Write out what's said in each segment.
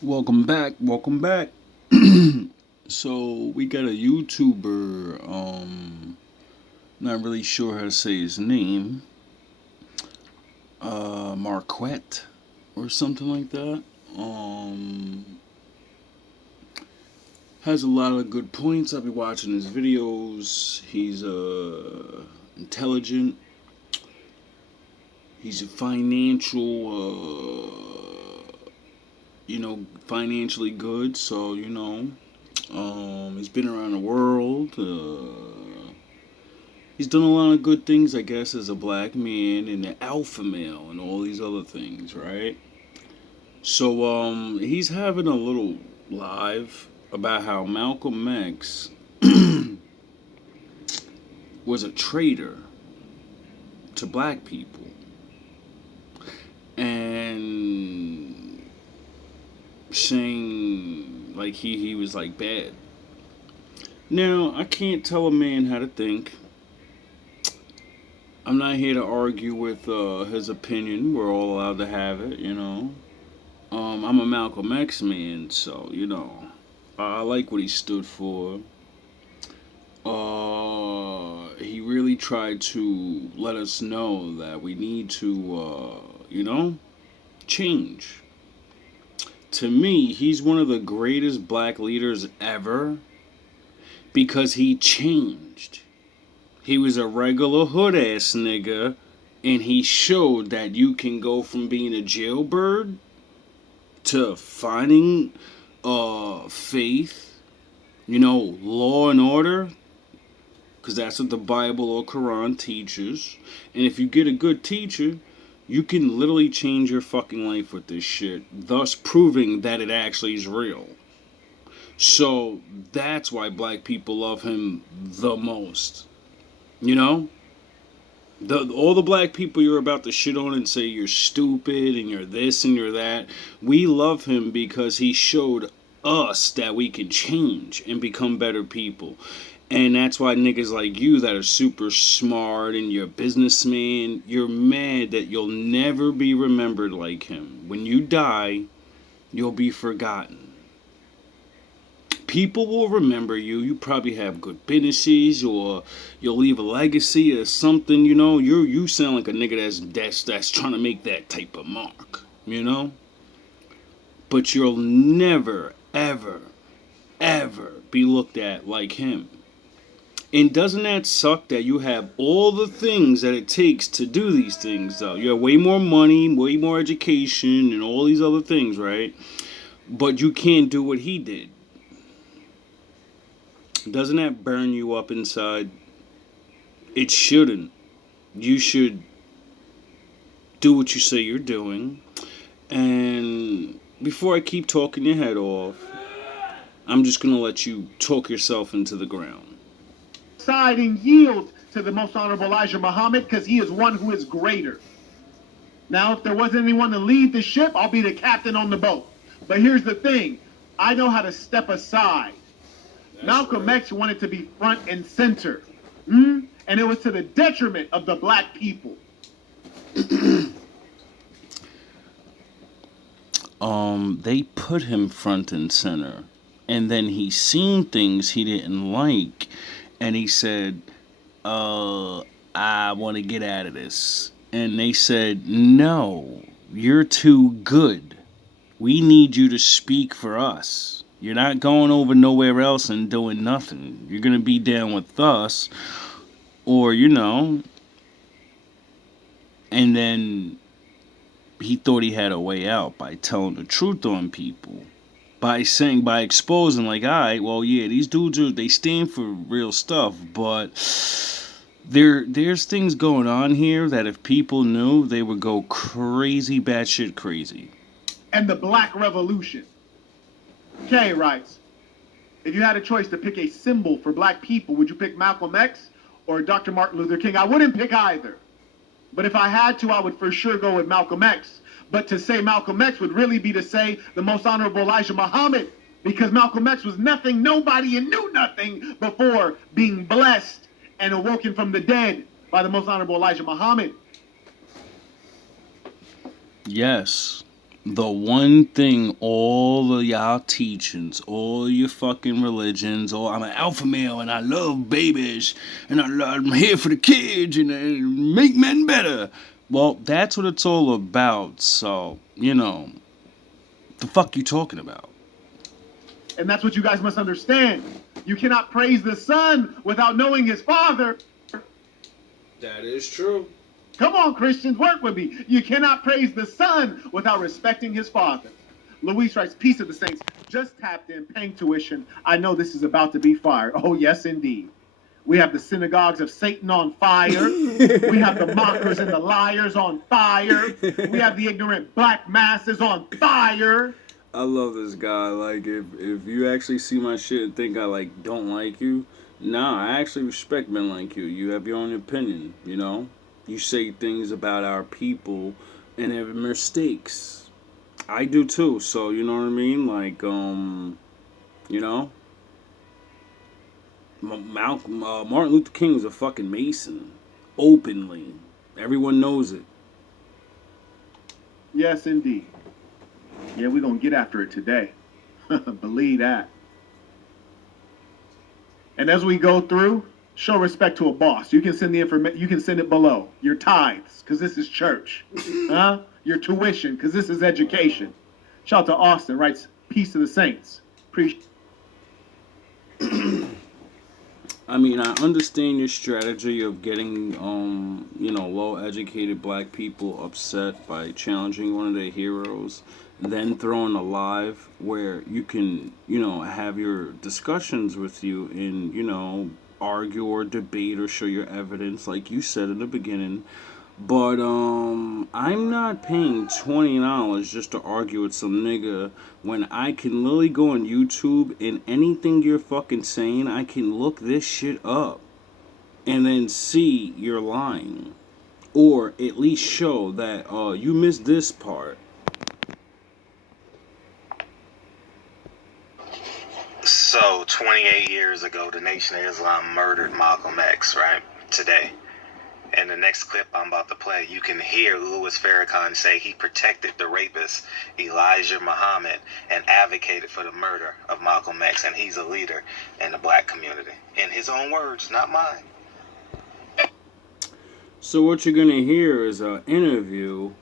Welcome back. Welcome back. So we got a YouTuber. Not really sure how to say his name. Marquette or something like that. Um, has a lot of good points. I'll be watching his videos. He's intelligent. He's a financially good. So he's been around the world. He's done a lot of good things, I guess, as a black man and an alpha male and all these other things, right? So, he's having a little live about how Malcolm X was a traitor to black people. And saying, like, he was, like, bad. Now, I can't tell a man how to think. I'm not here to argue with his opinion. We're all allowed to have it. I'm a Malcolm X man, so I like what he stood for. He really tried to let us know that we need to, change. To me, he's one of the greatest black leaders ever because he changed. He was a regular hood ass nigga, and he showed that you can go from being a jailbird to finding faith, law and order, because that's what the Bible or Quran teaches. And if you get a good teacher, you can literally change your fucking life with this shit, thus proving that it actually is real. So that's why black people love him the most. You know? All the black people you're about to shit on and say you're stupid and you're this and you're that, we love him because he showed us that we can change and become better people. And that's why niggas like you that are super smart and you're a businessman, you're mad that you'll never be remembered like him. When you die, you'll be forgotten. People will remember you. You probably have good businesses, or you'll leave a legacy or something. You sound like a nigga that's trying to make that type of mark. But you'll never, ever, ever be looked at like him. And doesn't that suck that you have all the things that it takes to do these things, though? You have way more money, way more education, and all these other things, right? But you can't do what he did. Doesn't that burn you up inside? It shouldn't. You should do what you say you're doing. And before I keep talking your head off, I'm just going to let you talk yourself into the ground. Side and yield to the most honorable Elijah Muhammad because he is one who is greater. Now, if there wasn't anyone to lead the ship, I'll be the captain on the boat. But here's the thing. I know how to step aside. Malcolm X wanted to be front and center. And it was to the detriment of the black people. They put him front and center. And then he seen things he didn't like. And he said, I want to get out of this. And they said, no, you're too good. We need you to speak for us. You're not going over nowhere else and doing nothing. You're going to be down with us. Or, and then he thought he had a way out by telling the truth on people. By exposing, like, all right, well, yeah, these dudes they stand for real stuff, but there's things going on here that if people knew, they would go crazy, batshit crazy. And the Black Revolution. Kay writes, if you had a choice to pick a symbol for black people, would you pick Malcolm X or Dr. Martin Luther King? I wouldn't pick either. But if I had to, I would for sure go with Malcolm X. But to say Malcolm X would really be to say the most honorable Elijah Muhammad, because Malcolm X was nothing, nobody, and knew nothing before being blessed and awoken from the dead by the most honorable Elijah Muhammad. Yes. the one thing all of y'all teachings, all your fucking religions, oh, I'm an alpha male and I love babies and I'm here for the kids and make men better. Well, that's what it's all about. So, the fuck you talking about? And that's what you guys must understand. You cannot praise the Son without knowing his Father. That is true. Come on, Christians, work with me. You cannot praise the Son without respecting his Father. Luis writes, Peace of the Saints. Just tapped in, paying tuition. I know this is about to be fire. Oh, yes, indeed. We have the synagogues of Satan on fire. We have the mockers and the liars on fire. We have the ignorant black masses on fire. I love this guy. Like, if you actually see my shit and think I, like, don't like you, nah, I actually respect men like you. You have your own opinion, You say things about our people and have mistakes. I do too, so you know what I mean? Like, Martin Luther King was a fucking Mason. Openly. Everyone knows it. Yes, indeed. Yeah, we're going to get after it today. Believe that. And as we go through, show respect to a boss. You can send the information. You can send it below. Your tithes, because this is church. Your tuition, because this is education. Shout out to Austin, writes, Peace to the Saints. Appreciate. I mean, I understand your strategy of getting, low-educated black people upset by challenging one of their heroes, then throwing a live where you can, have your discussions with you and, argue or debate or show your evidence, like you said in the beginning. But I'm not paying $20 just to argue with some nigga when I can literally go on YouTube and anything you're fucking saying, I can look this shit up and then see you're lying, or at least show that you missed this part. So 28 years ago, the Nation of Islam murdered Malcolm X, right? Today. In the next clip I'm about to play, you can hear Louis Farrakhan say he protected the rapist Elijah Muhammad and advocated for the murder of Malcolm X, and he's a leader in the black community. In his own words, not mine. So what you're gonna hear is an interview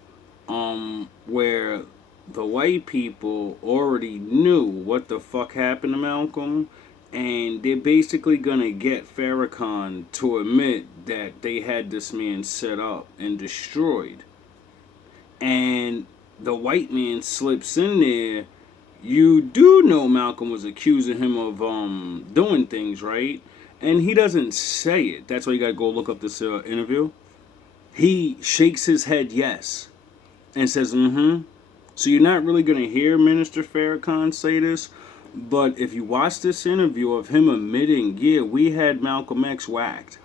where the white people already knew what the fuck happened to Malcolm, and they're basically gonna get Farrakhan to admit that they had this man set up and destroyed. And the white man slips in there. You do know Malcolm was accusing him of doing things, right? And he doesn't say it. That's why you gotta go look up this interview. He shakes his head yes and says, mm-hmm. So you're not really going to hear Minister Farrakhan say this, but if you watch this interview of him admitting, yeah, we had Malcolm X whacked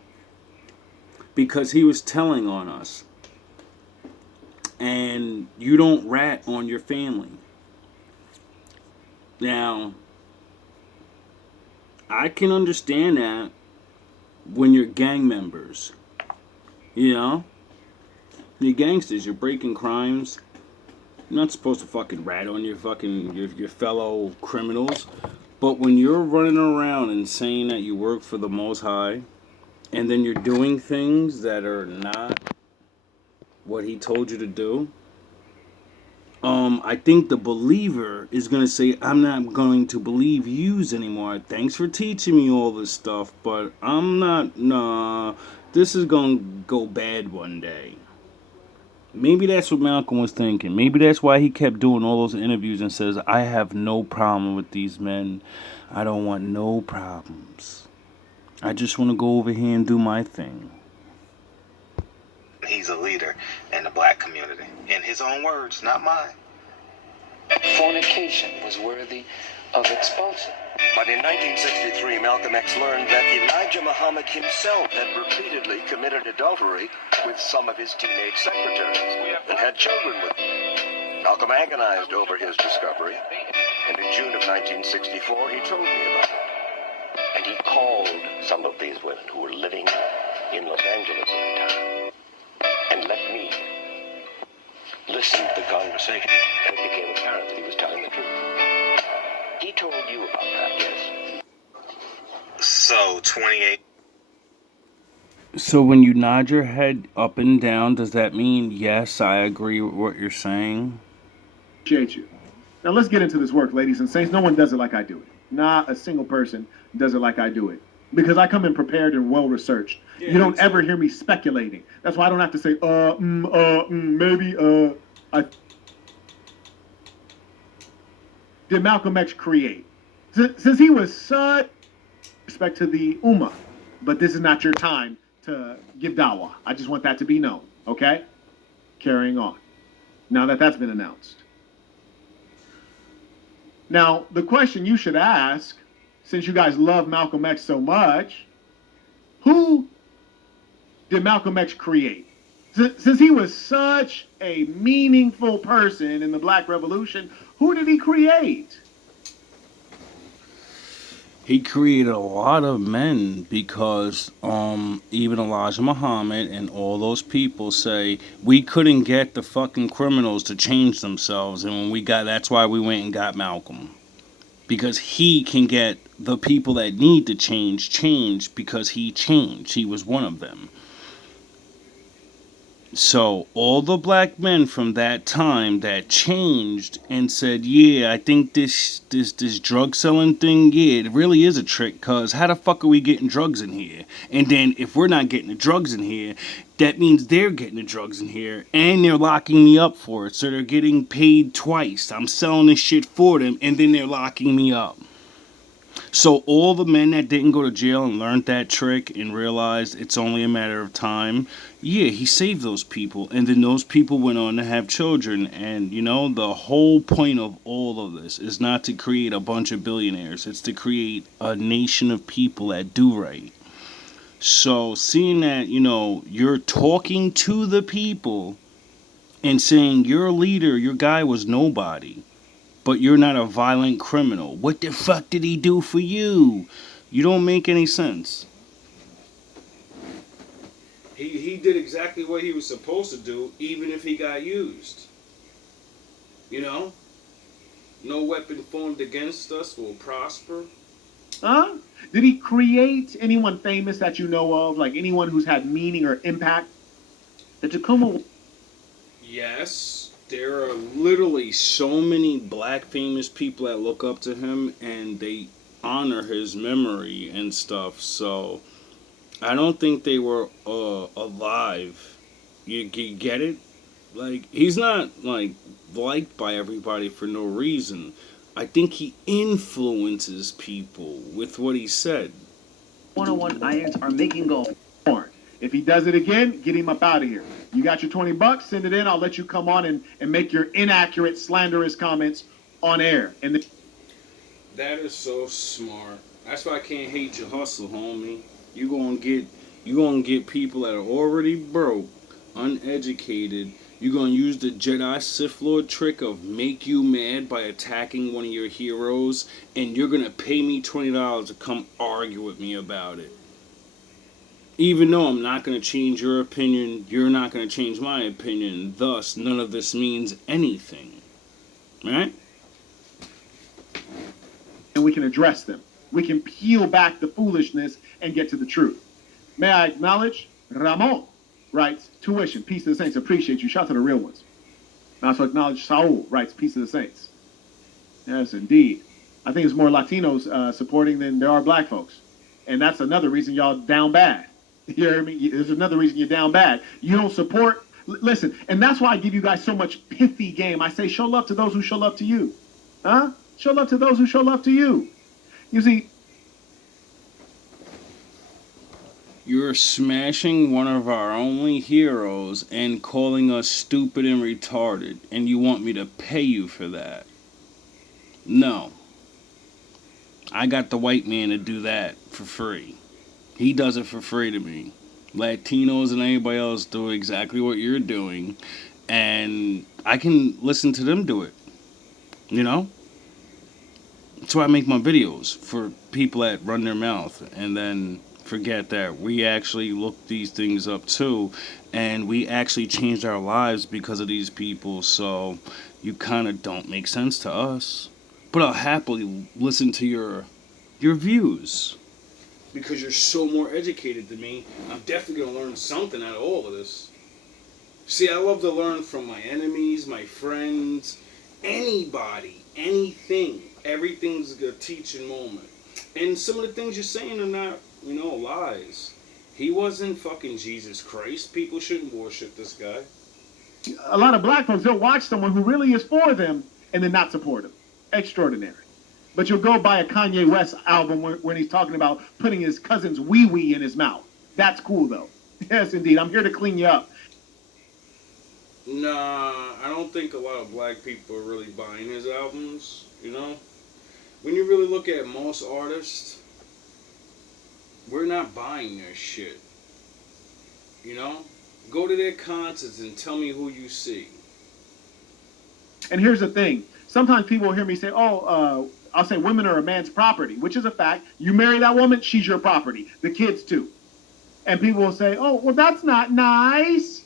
because he was telling on us. And you don't rat on your family. Now, I can understand that when you're gang members, you're gangsters, you're breaking crimes. You're not supposed to fucking rat on your fellow criminals. But when you're running around and saying that you work for the Most High, and then you're doing things that are not what he told you to do, I think the believer is going to say, I'm not going to believe yous anymore. Thanks for teaching me all this stuff, but this is going to go bad one day. Maybe that's what Malcolm was thinking. Maybe that's why he kept doing all those interviews and says, I have no problem with these men. I don't want no problems. I just want to go over here and do my thing. He's a leader in the black community. In his own words, not mine. Fornication was worthy of expulsion. But in 1963, Malcolm X learned that Elijah Muhammad himself had repeatedly committed adultery with some of his teenage secretaries and had children with them. Malcolm agonized over his discovery, and in June of 1964, he told me about it. And he called some of these women who were living in Los Angeles at the time and let me listened to the conversation, and it became apparent that he was telling the truth. He told you about that, yes? So 28. So when you nod your head up and down, does that mean, yes, I agree with what you're saying? Appreciate you. Now let's get into this work, ladies and saints. No one does it like I do it. Not a single person does it like I do it. Because I come in prepared and well researched. Yeah, you don't ever hear me speculating. That's why I don't have to say, maybe, did Malcolm X create? Since he was such respect to the Ummah, but this is not your time to give dawah. I just want that to be known, okay? Carrying on. Now that that's been announced. Now, the question you should ask, since you guys love Malcolm X so much, who did Malcolm X create? Since he was such a meaningful person in the Black Revolution, who did he create? He created a lot of men because even Elijah Muhammad and all those people say we couldn't get the fucking criminals to change themselves, and when we got, that's why we went and got Malcolm, because he can get the people that need to change because he changed. He was one of them. So all the black men from that time that changed and said, yeah, I think this drug selling thing, yeah, it really is a trick, cause how the fuck are we getting drugs in here? And then if we're not getting the drugs in here, that means they're getting the drugs in here and they're locking me up for it. So they're getting paid twice. I'm selling this shit for them and then they're locking me up. So all the men that didn't go to jail and learned that trick and realized it's only a matter of time, yeah, he saved those people. And then those people went on to have children. And, you know, the whole point of all of this is not to create a bunch of billionaires. It's to create a nation of people that do right. So seeing that, you know, you're talking to the people and saying your leader, your guy was nobody, but you're not a violent criminal. What the fuck did he do for you? You don't make any sense. He did exactly what he was supposed to do, even if he got used. You know? No weapon formed against us will prosper. Huh? Did he create anyone famous that you know of? Like anyone who's had meaning or impact? The Takuma... Yes. There are literally so many black famous people that look up to him and they honor his memory and stuff. So I don't think they were alive. You get it? Like, he's not like liked by everybody for no reason. I think he influences people with what he said. 101 irons are making gold. If he does it again, get him up out of here. You got your $20, send it in. I'll let you come on and make your inaccurate, slanderous comments on air. And that is so smart. That's why I can't hate your hustle, homie. You gonna get people that are already broke, uneducated. You're gonna use the Jedi Sith Lord trick of make you mad by attacking one of your heroes, and you're gonna pay me $20 to come argue with me about it. Even though I'm not going to change your opinion, you're not going to change my opinion. Thus, none of this means anything. Right? And we can address them. We can peel back the foolishness and get to the truth. May I acknowledge Ramon writes, tuition, peace to the saints. Appreciate you. Shout out to the real ones. I also acknowledge Saul writes, peace to the saints. Yes, indeed. I think there's more Latinos supporting than there are black folks. And that's another reason y'all down bad. You hear me? There's another reason you're down bad. You don't support. Listen, and that's why I give you guys so much pithy game. I say show love to those who show love to you. Huh? Show love to those who show love to you. You see, you're smashing one of our only heroes and calling us stupid and retarded, and you want me to pay you for that? No. I got the white man to do that for free. He does it for free to me. Latinos and anybody else do exactly what you're doing, and I can listen to them do it. You know? That's why I make my videos, for people that run their mouth and then forget that we actually looked these things up too, and we actually changed our lives because of these people. So you kind of don't make sense to us. But I'll happily listen to your views because you're so more educated than me. I'm definitely gonna learn something out of all of this. See, I love to learn from my enemies, my friends, anybody, anything. Everything's a teaching moment. And some of the things you're saying are not, lies. He wasn't fucking Jesus Christ. People shouldn't worship this guy. A lot of black folks, they'll watch someone who really is for them and then not support him. Extraordinary. But you'll go buy a Kanye West album when he's talking about putting his cousin's wee-wee in his mouth. That's cool, though. Yes, indeed. I'm here to clean you up. Nah, I don't think a lot of black people are really buying his albums, When you really look at most artists, we're not buying their shit. Go to their concerts and tell me who you see. And here's the thing. Sometimes people will hear me say, I'll say women are a man's property, which is a fact. You marry that woman, she's your property. The kids, too. And people will say, oh, well, that's not nice.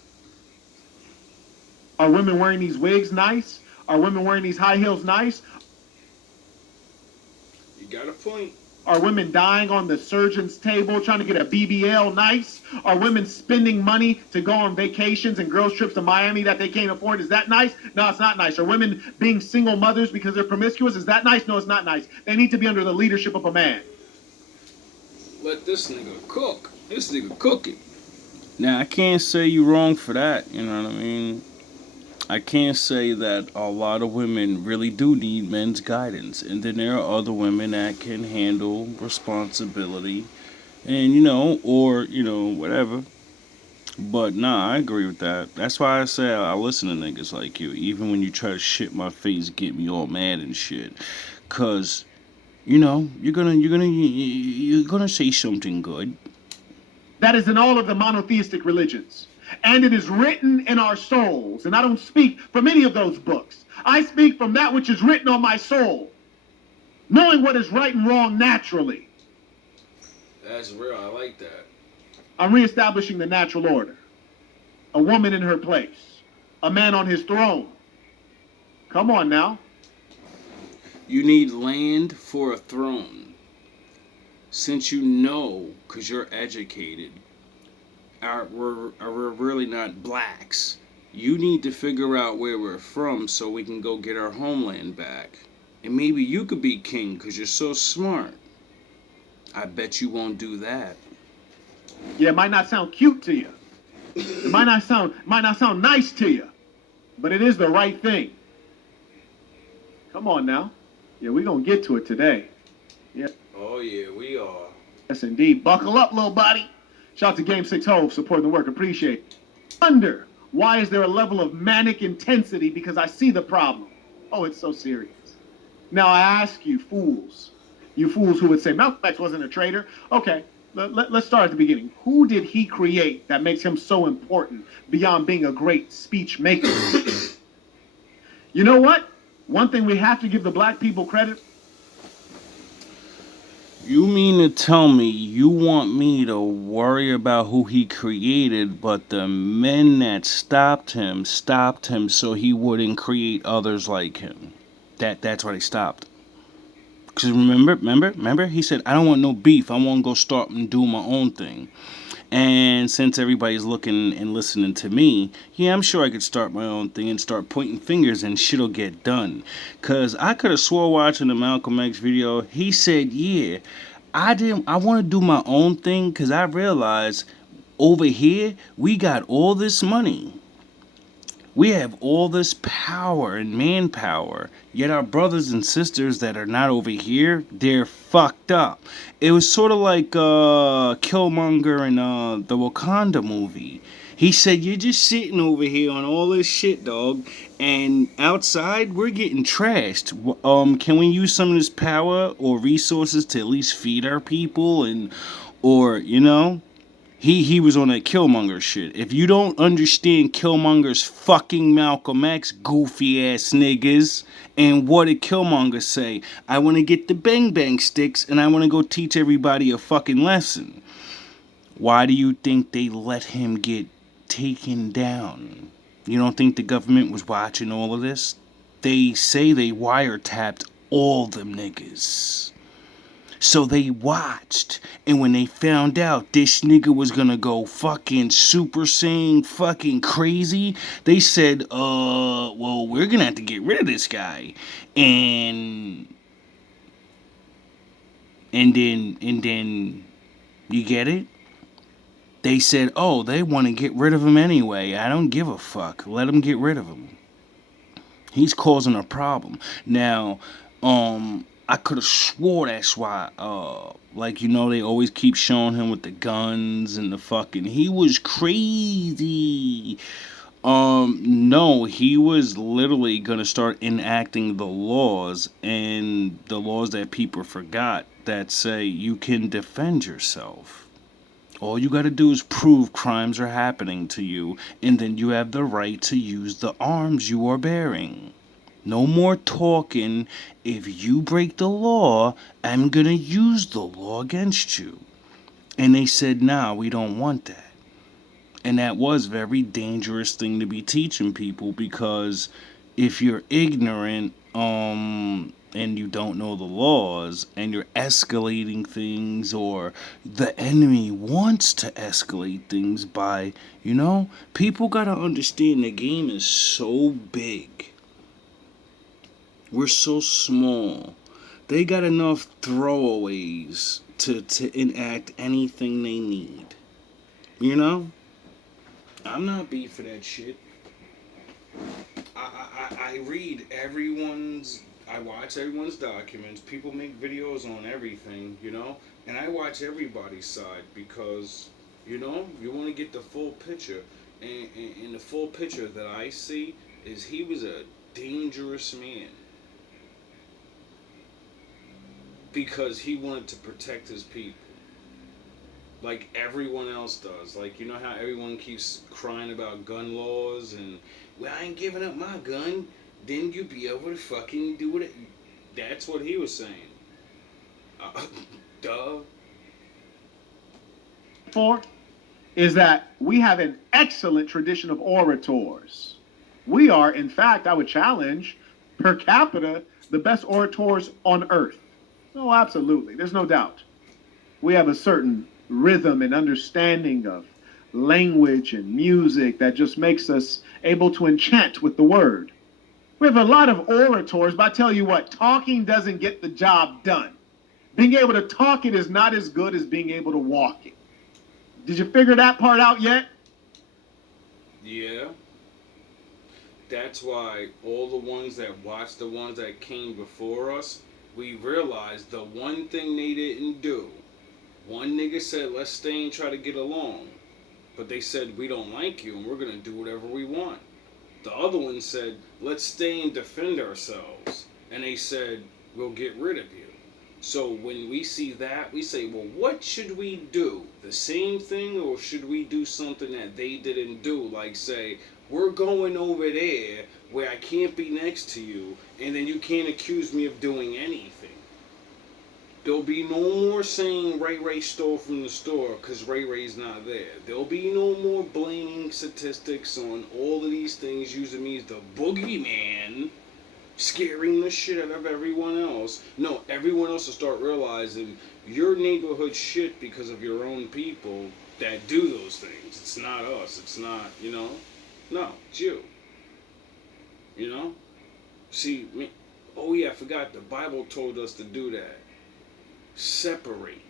Are women wearing these wigs nice? Are women wearing these high heels nice? You got a point. Are women dying on the surgeon's table trying to get a BBL nice? Are women spending money to go on vacations and girls trips to Miami that they can't afford? Is that nice? No, it's not nice. Are women being single mothers because they're promiscuous? Is that nice? No, it's not nice. They need to be under the leadership of a man. Let this nigga cook. This nigga cooking. Now, I can't say you wrong for that, you know what I mean? I can't say that a lot of women really do need men's guidance. And then there are other women that can handle responsibility and, whatever. But nah, I agree with that. That's why I say I listen to niggas like you, even when you try to shit my face, get me all mad and shit. Cause, you're gonna say something good. That is in all of the monotheistic religions. And it is written in our souls. And I don't speak from any of those books. I speak from that which is written on my soul. Knowing what is right and wrong naturally. That's real. I like that. I'm reestablishing the natural order. A woman in her place. A man on his throne. Come on now. You need land for a throne. Since because you're educated, we're really not blacks. You need to figure out where we're from so we can go get our homeland back. And maybe you could be king because you're so smart. I bet you won't do that. Yeah, it might not sound cute to you. It might not sound nice to you. But it is the right thing. Come on now. Yeah, we're going to get to it today. Yeah. Oh, yeah, we are. Yes, indeed. Buckle up, little buddy. Shout out to Game 6 Hove, supporting the work. Appreciate it. Wonder, why is there a level of manic intensity? Because I see the problem. Oh, it's so serious. Now I ask you, fools. You fools who would say Malcolm X wasn't a traitor. Okay, let's start at the beginning. Who did he create that makes him so important beyond being a great speech maker? You know what? One thing we have to give the black people credit. You mean to tell me you want me to worry about who he created, but the men that stopped him so he wouldn't create others like him? That's why they stopped. Because remember? He said, I don't want no beef. I want to go start and do my own thing. And since everybody's looking and listening to me, yeah, I'm sure I could start my own thing and start pointing fingers and shit'll get done. Because I could have swore watching the Malcolm X video, he said, yeah, I want to do my own thing because I realized over here, we got all this money. We have all this power and manpower, yet our brothers and sisters that are not over here, they're fucked up. It was sort of like Killmonger in the Wakanda movie. He said, you're just sitting over here on all this shit, dog, and outside, we're getting trashed. Can we use some of this power or resources to at least feed our people He was on that Killmonger shit. If you don't understand Killmonger's fucking Malcolm X, goofy ass niggas, and what did Killmonger say? I want to get the bang bang sticks and I want to go teach everybody a fucking lesson. Why do you think they let him get taken down? You don't think the government was watching all of this? They say they wiretapped all them niggas. So they watched, and when they found out this nigga was gonna go fucking Super Saiyan fucking crazy, they said, well, we're gonna have to get rid of this guy. And then you get it? They said, oh, they want to get rid of him anyway. I don't give a fuck. Let them get rid of him. He's causing a problem. Now, I could have swore that's why, like, you know, they always keep showing him with the guns and the fucking, he was crazy. No, he was literally gonna start enacting the laws, and the laws that people forgot that say you can defend yourself. All you gotta do is prove crimes are happening to you, and then you have the right to use the arms you are bearing. No more talking. If you break the law, I'm gonna use the law against you. And they said, nah, we don't want that. And that was a very dangerous thing to be teaching people, because if you're ignorant, and you don't know the laws, and you're escalating things, or the enemy wants to escalate things by, people gotta understand the game is so big. We're so small. They got enough throwaways to enact anything they need. I'm not beat for that shit. I read I watch everyone's documents. People make videos on everything, and I watch everybody's side because, you want to get the full picture. And the full picture that I see is he was a dangerous man because he wanted to protect his people. Like everyone else does. Like, you know how everyone keeps crying about gun laws and, well, I ain't giving up my gun. Then you be able to fucking do it. That's what he was saying. Duh. For is that we have an excellent tradition of orators. We are, in fact, I would challenge, per capita, the best orators on earth. Oh, absolutely. There's no doubt. We have a certain rhythm and understanding of language and music that just makes us able to enchant with the word. We have a lot of orators, but I tell you what, talking doesn't get the job done. Being able to talk it is not as good as being able to walk it. Did you figure that part out yet? Yeah. That's why all the ones that watched the ones that came before us, we realized the one thing they didn't do. One nigga said, let's stay and try to get along. But they said, we don't like you and we're going to do whatever we want. The other one said, let's stay and defend ourselves. And they said, we'll get rid of you. So when we see that, we say, well, what should we do? The same thing, or should we do something that they didn't do? Like say, we're going over there where I can't be next to you, and then you can't accuse me of doing anything. There'll be no more saying Ray Ray stole from the store because Ray Ray's not there. There'll be no more blaming statistics on all of these things using me as the boogeyman, scaring the shit out of everyone else. No, everyone else will start realizing your neighborhood shit because of your own people that do those things. It's not us. It's not, No, it's you. See, oh yeah, I forgot the Bible told us to do that. Separate.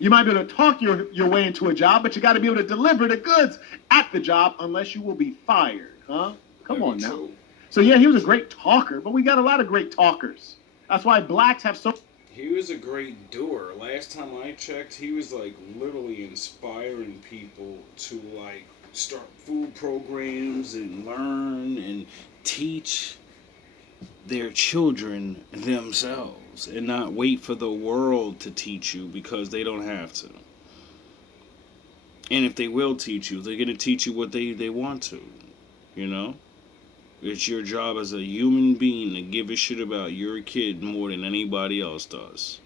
You might be able to talk your way into a job, but you got to be able to deliver the goods at the job, unless you will be fired, huh? Come on now. True. So yeah, he was a great talker, but we got a lot of great talkers. That's why blacks have so... He was a great doer. Last time I checked, he was like literally inspiring people to like start food programs and learn and teach their children themselves and not wait for the world to teach you, because they don't have to. And if they will teach you, they're going to teach you what they want to, It's your job as a human being to give a shit about your kid more than anybody else does.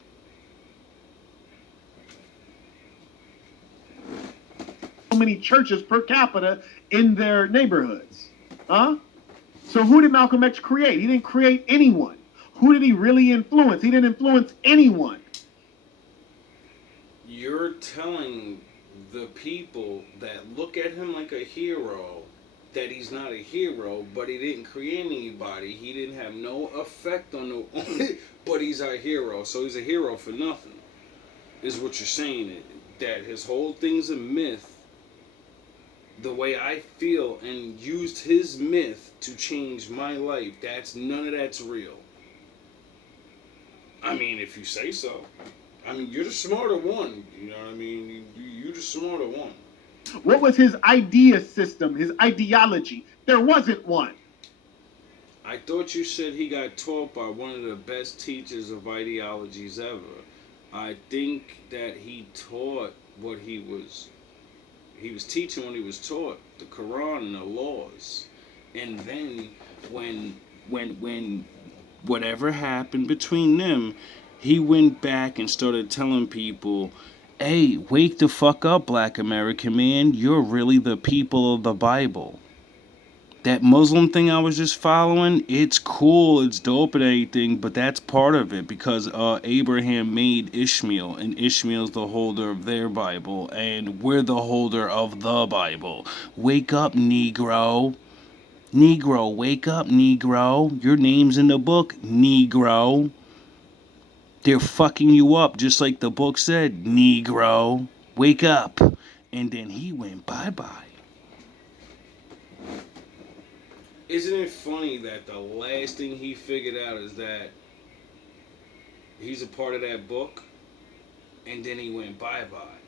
many churches per capita in their neighborhoods. Huh? So who did Malcolm X create? He didn't create anyone. Who did he really influence? He didn't influence anyone. You're telling the people that look at him like a hero that he's not a hero, but he didn't create anybody. He didn't have no effect on no, but he's a hero. So he's a hero for nothing, is what you're saying. That his whole thing's a myth. The way I feel, and used his myth to change my life, none of that's real. I mean, if you say so. I mean, you're the smarter one. You know what I mean? You're the smarter one. What was his idea system, his ideology? There wasn't one. I thought you said he got taught by one of the best teachers of ideologies ever. I think that he taught what he was teaching when he was taught, the Quran and the laws. And then when whatever happened between them, he went back and started telling people, hey, wake the fuck up, black American man. You're really the people of the Bible. That Muslim thing I was just following, it's cool, it's dope and everything, but that's part of it because Abraham made Ishmael, and Ishmael's the holder of their Bible, and we're the holder of the Bible. Wake up, Negro. Negro, wake up, Negro. Your name's in the book, Negro. They're fucking you up just like the book said, Negro. Wake up. And then he went bye-bye. Isn't it funny that the last thing he figured out is that he's a part of that book, and then he went bye-bye?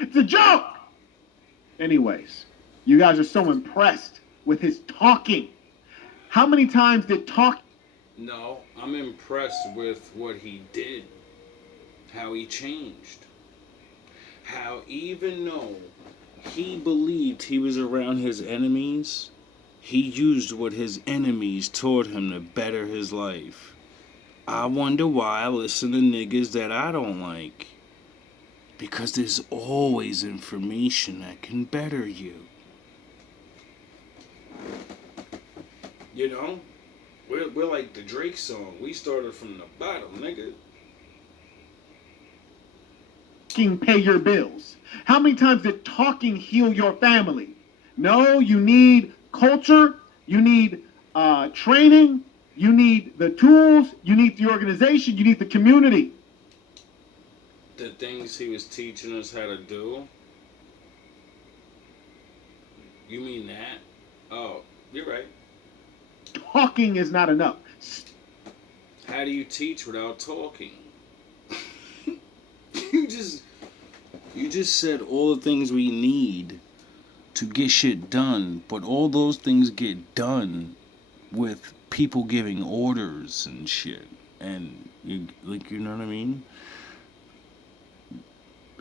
It's a joke! Anyways, you guys are so impressed with his talking. How many times did talk... No, I'm impressed with what he did. How he changed. How even though he believed he was around his enemies, he used what his enemies taught him to better his life. I wonder why I listen to niggas that I don't like. Because there's always information that can better you. You know? We're like the Drake song. We started from the bottom, nigga. Pay your bills. How many times did talking heal your family? No, you need culture, you need training, you need the tools, you need the organization, you need the community. The things he was teaching us how to do? You mean that? Oh, you're right. Talking is not enough. How do you teach without talking? You just said all the things we need to get shit done, but all those things get done with people giving orders and shit. And you know what I mean?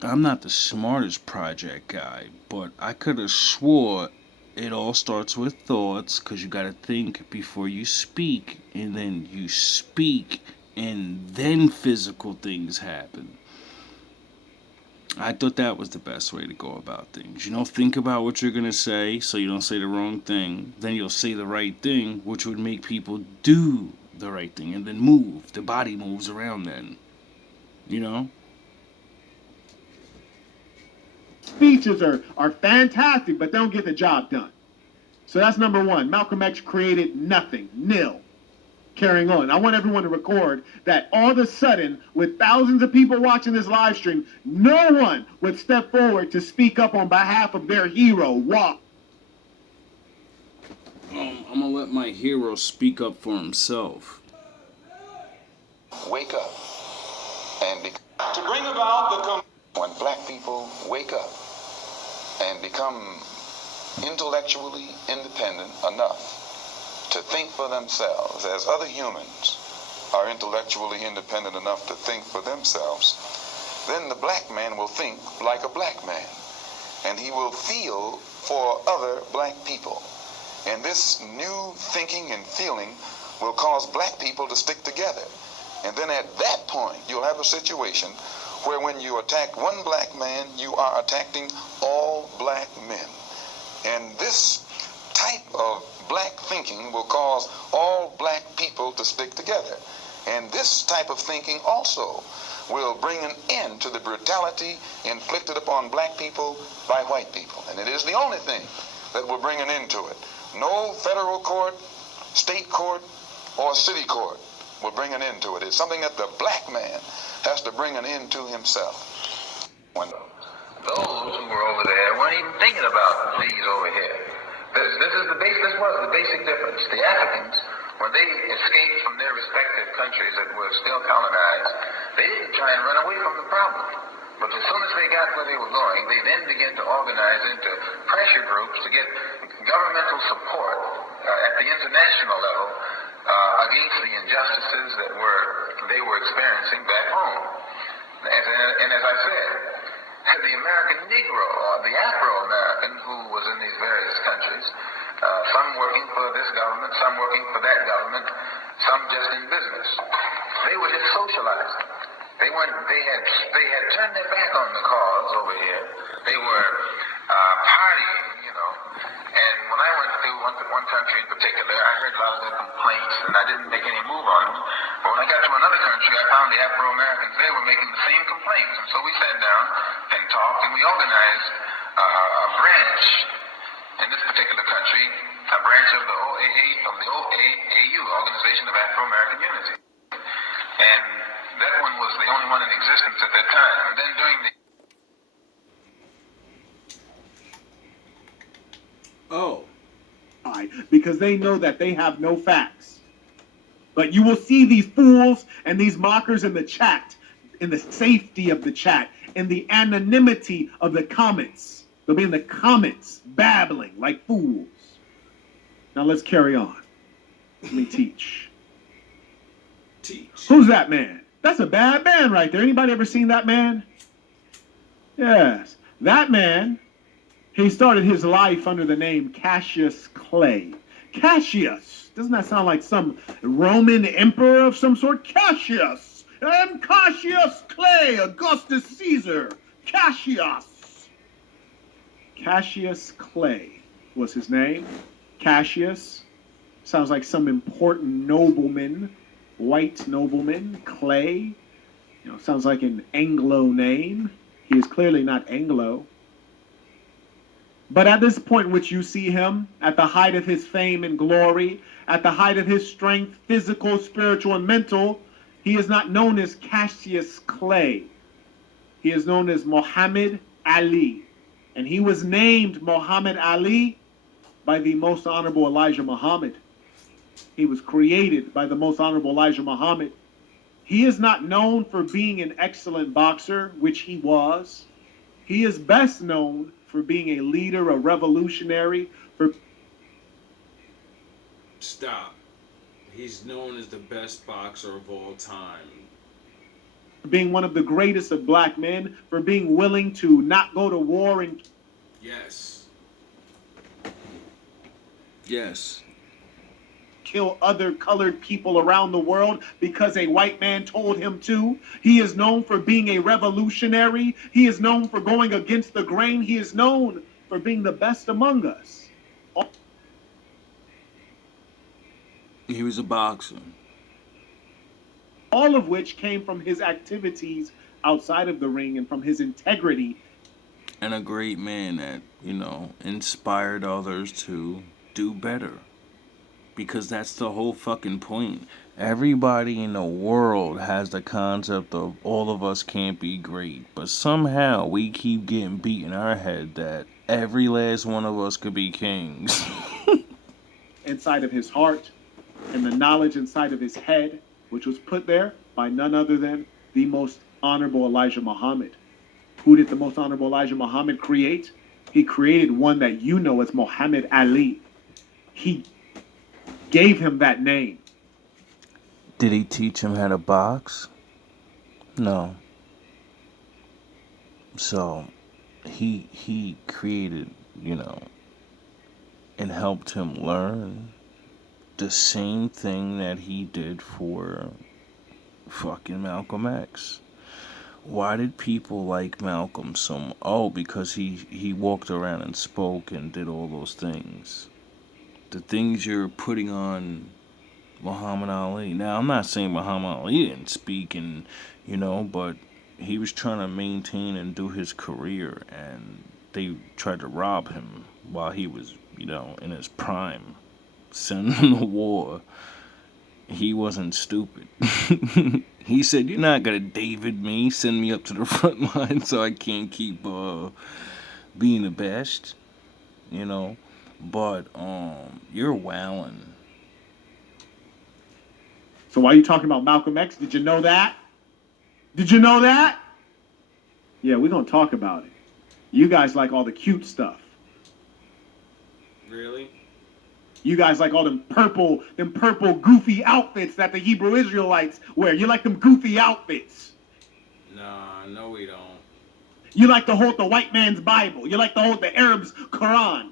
I'm not the smartest project guy, but I could have swore it all starts with thoughts, because you got to think before you speak, and then you speak, and then physical things happen. I thought that was the best way to go about things. You know, think about what you're going to say so you don't say the wrong thing. Then you'll say the right thing, which would make people do the right thing, and then move. The body moves around then. You know? Speeches are fantastic, but they don't get the job done. So that's number one. Malcolm X created nothing, nil. Carrying on. I want everyone to record that all of a sudden, with thousands of people watching this live stream, no one would step forward to speak up on behalf of their hero. Why? I'm going to let my hero speak up for himself. Wake up and to bring about when black people wake up and become intellectually independent enough to think for themselves, as other humans are intellectually independent enough to think for themselves, then the black man will think like a black man, and he will feel for other black people. And this new thinking and feeling will cause black people to stick together. And then at that point, you'll have a situation where when you attack one black man, you are attacking all black men. And this type of black thinking will cause all black people to stick together. And this type of thinking also will bring an end to the brutality inflicted upon black people by white people. And it is the only thing that will bring an end to it. No federal court, state court, or city court will bring an end to it. It's something that the black man has to bring an end to himself. Those who were over there weren't even thinking about these over here. This was the basic difference. The Africans, when they escaped from their respective countries that were still colonized, they didn't try and run away from the problem. But as soon as they got where they were going, they then began to organize into pressure groups to get governmental support at the international level against the injustices that they were experiencing back home. And as I said, the American Negro, or the Afro-American who was in these various countries, some working for this government, some working for that government, some just in business. They were just socializing. They had turned their back on the cause over here. They were partying, you know. And when I went through one country in particular, I heard a lot of their complaints, and I didn't make any move on them. But when I got to another country, I found the Afro-Americans there were making the same complaints. And so we sat down and talked, and we organized a branch in this particular country, a branch of the OAAU, Organization of Afro-American Unity. And that one was the only one in existence at that time. And then during the... Oh. Because they know that they have no facts. But you will see these fools and these mockers in the chat, in the safety of the chat, in the anonymity of the comments. They'll be in the comments babbling like fools. Now let's carry on. Let me teach. Who's that man? That's a bad man right there. Anybody ever seen that man? Yes. That man, he started his life under the name Cassius Clay. Cassius. Doesn't that sound like some Roman emperor of some sort? Cassius. I am Cassius Clay, Augustus Caesar. Cassius. Cassius Clay was his name. Cassius sounds like some important nobleman, white nobleman. Clay, sounds like an Anglo name. He is clearly not Anglo. But at this point in which you see him, at the height of his fame and glory, at the height of his strength, physical, spiritual, and mental, he is not known as Cassius Clay. He is known as Muhammad Ali. And he was named Muhammad Ali by the Most Honorable Elijah Muhammad. He was created by the Most Honorable Elijah Muhammad. He is not known for being an excellent boxer, which he was. He is best known for being a leader, a revolutionary, for... Stop. He's known as the best boxer of all time. being one of the greatest of black men, for being willing to not go to war and... Yes. Yes. Kill other colored people around the world because a white man told him to. He is known for being a revolutionary. He is known for going against the grain. He is known for being the best among us. He was a boxer. All of which came from his activities outside of the ring and from his integrity. And a great man that, inspired others to do better. Because that's the whole fucking point. Everybody in the world has the concept of all of us can't be great. But somehow we keep getting beat in our head that every last one of us could be kings. Inside of his heart and the knowledge inside of his head, which was put there by none other than the Most Honorable Elijah Muhammad. Who did the Most Honorable Elijah Muhammad create? He created one that you know as Muhammad Ali. He gave him that name. Did he teach him how to box? No. So, he created, and helped him learn the same thing that he did for fucking Malcolm X. Why did people like Malcolm so much? Oh, because he walked around and spoke and did all those things. The things you're putting on Muhammad Ali. Now, I'm not saying Muhammad Ali didn't speak and, but he was trying to maintain and do his career, and they tried to rob him while he was, in his prime, send him to war. He wasn't stupid. He said, "You're not gonna David me, send me up to the front line so I can't keep being the best, you know." But you're wowing. So why are you talking about Malcolm X? Did you know that? Did you know that? Yeah, we're gonna talk about it. You guys like all the cute stuff. Really? You guys like all them purple goofy outfits that the Hebrew Israelites wear. You like them goofy outfits. Nah, no we don't. You like to hold the white man's Bible. You like to hold the Arab's Quran.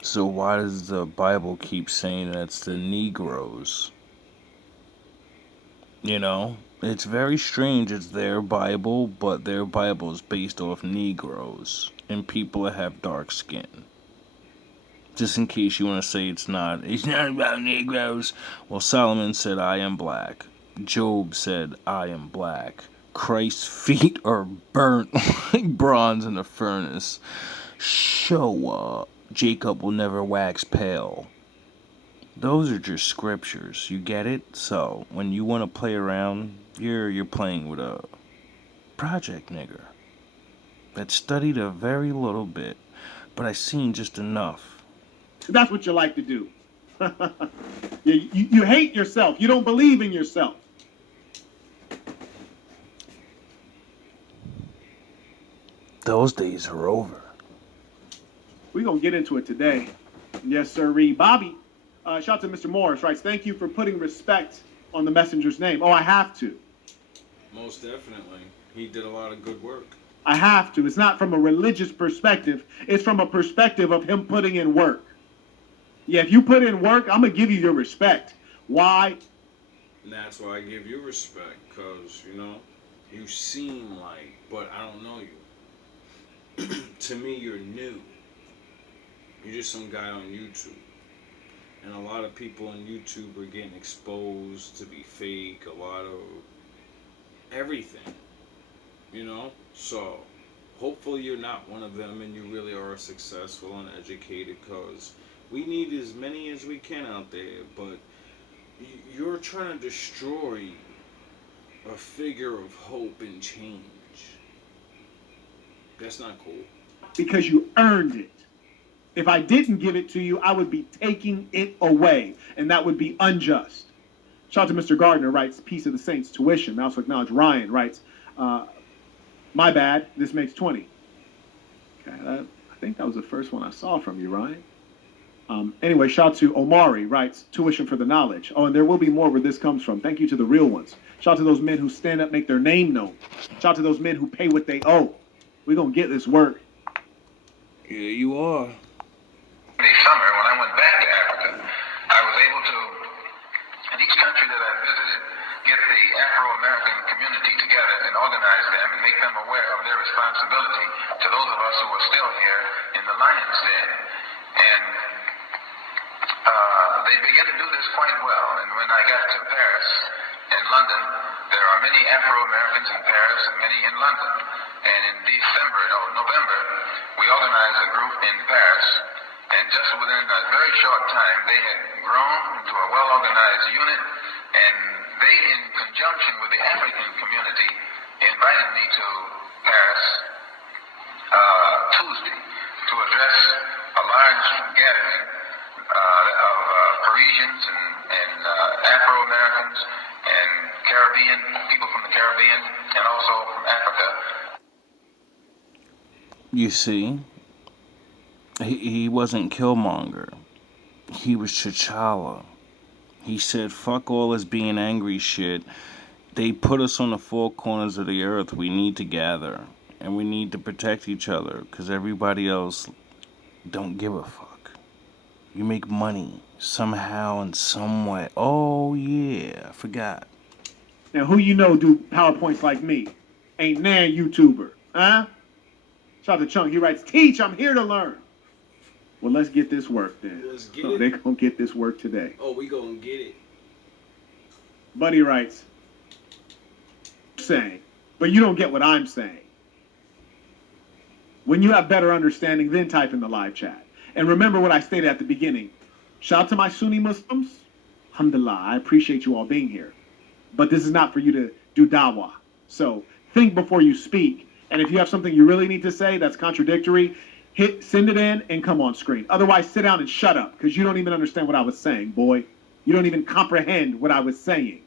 So why does the Bible keep saying that's the Negroes? It's very strange. It's their Bible, but their Bible is based off Negroes and people that have dark skin. Just in case you want to say it's not about Negroes. Well, Solomon said, "I am black." Job said, "I am black." Christ's feet are burnt like bronze in a furnace. Jacob will never wax pale. Those are just scriptures. You get it? So when you want to play around, you're playing with a project nigger that studied a very little bit, but I seen just enough. That's what you like to do. You hate yourself. You don't believe in yourself. Those days are over. We're going to get into it today. Yes, sirree. Bobby, shout out to Mr. Morris, writes, "Thank you for putting respect on the messenger's name." Oh, I have to. Most definitely. He did a lot of good work. I have to. It's not from a religious perspective. It's from a perspective of him putting in work. Yeah, if you put in work, I'm going to give you your respect. Why? And that's why I give you respect, because, you seem like, but I don't know you. To me, you're new. You're just some guy on YouTube. And a lot of people on YouTube are getting exposed to be fake, a lot of everything, So, hopefully you're not one of them and you really are successful and educated, because we need as many as we can out there, but you're trying to destroy a figure of hope and change. That's not cool. Because you earned it. If I didn't give it to you, I would be taking it away, and that would be unjust. Shout out to Mr. Gardner, writes, "Peace of the Saints, tuition." I also acknowledge Ryan, writes, "My bad, this makes 20. Okay, I think that was the first one I saw from you, Ryan. Anyway, shout out to Omari, writes, "Tuition for the knowledge." Oh, and there will be more where this comes from. Thank you to the real ones. Shout out to those men who stand up, make their name known. Shout out to those men who pay what they owe. We're going to get this work. Yeah, you are. In the summer, when I went back to Africa, I was able to, in each country that I visited, get the Afro-American community together and organize them and make them aware of their responsibility to those of us who are still here in the lion's den. And they began to do this quite well. And when I got to Paris and London, there are many Afro-Americans in Paris and many in London. And in November, we organized a group in Paris, and just within a very short time, they had grown into a well-organized unit, and they, in conjunction with the African community, invited me to Paris Tuesday to address a large gathering of Parisians and Afro-Americans and Caribbean, people from the Caribbean, and also from Africa. You see, he wasn't Killmonger. He was T'Challa. He said, "Fuck all this being angry shit. They put us on the four corners of the earth. We need to gather. And we need to protect each other, because everybody else don't give a fuck." You make money somehow and some way. Oh yeah, I forgot. Now, who you know do PowerPoints like me? Ain't nan YouTuber, huh? Shout out to Chunk. He writes, "Teach, I'm here to learn." Well, let's get this work then. Let's get So it. they gonna get this work today. Oh, we gonna get it. Buddy writes, saying, but you don't get what I'm saying. When you have better understanding, then type in the live chat. And remember what I stated at the beginning. Shout out to my Sunni Muslims. Alhamdulillah, I appreciate you all being here. But this is not for you to do dawah. So think before you speak. And if you have something you really need to say that's contradictory, send it in and come on screen. Otherwise, sit down and shut up, because you don't even understand what I was saying, boy. You don't even comprehend what I was saying.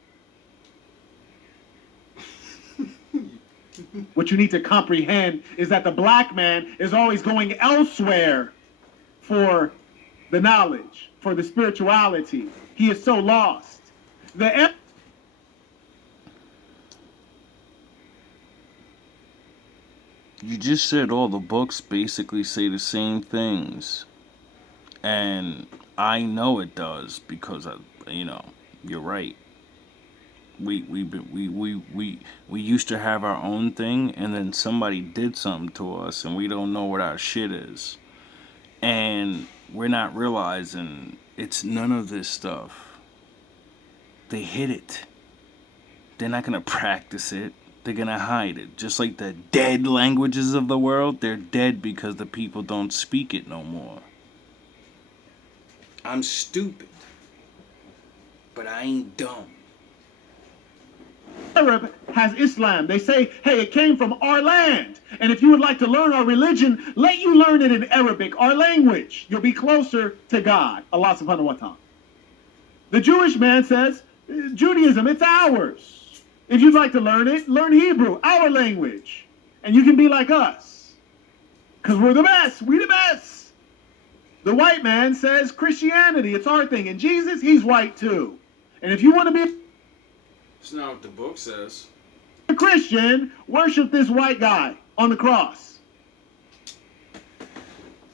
What you need to comprehend is that the black man is always going elsewhere for the knowledge, for the spirituality. He is so lost. You just said all the books basically say the same things. And I know it does because you're right. We used to have our own thing, and then somebody did something to us, and we don't know what our shit is, and we're not realizing it's none of this stuff. They hid it. They're not gonna practice it. They're gonna hide it. Just like the dead languages of the world, they're dead because the people don't speak it no more. I'm stupid, but I ain't dumb. Arab has Islam. They say, hey, it came from our land. And if you would like to learn our religion, let you learn it in Arabic, our language. You'll be closer to God, Allah subhanahu wa ta'ala. The Jewish man says, Judaism, it's ours. If you'd like to learn it, learn Hebrew, our language. And you can be like us. Because we're the best. We the best. The white man says Christianity, it's our thing. And Jesus, he's white too. And if you want to be It's not what the book says. a Christian, worship this white guy on the cross.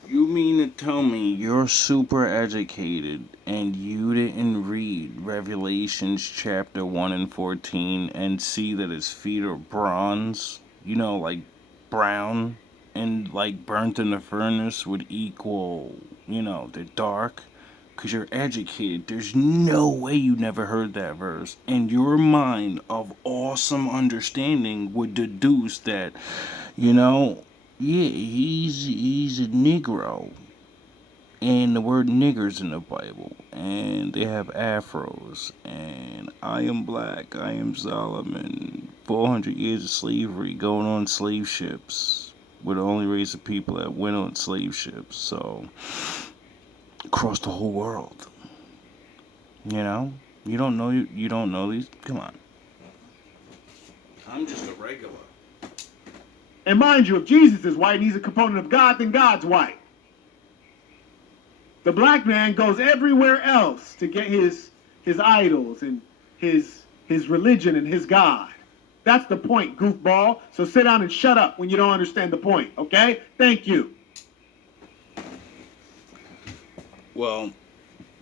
You mean to tell me you're super educated and you didn't read Revelations chapter 1 and 14 and see that his feet are bronze? You know, like brown and like burnt in the furnace would equal, they're dark? Because you're educated. There's no way you never heard that verse. And your mind of awesome understanding would deduce that, yeah, he's a Negro. And the word nigger's in the Bible. And they have afros. And I am black. I am Solomon. 400 years of slavery going on slave ships. We're the only race of people that went on slave ships. So across the whole world. You don't know these. Come on. I'm just a regular. And mind you, if Jesus is white and he's a component of God, then God's white. The black man goes everywhere else to get his idols and his religion and his God. That's the point, goofball. So sit down and shut up when you don't understand the point, okay? Thank you. Well,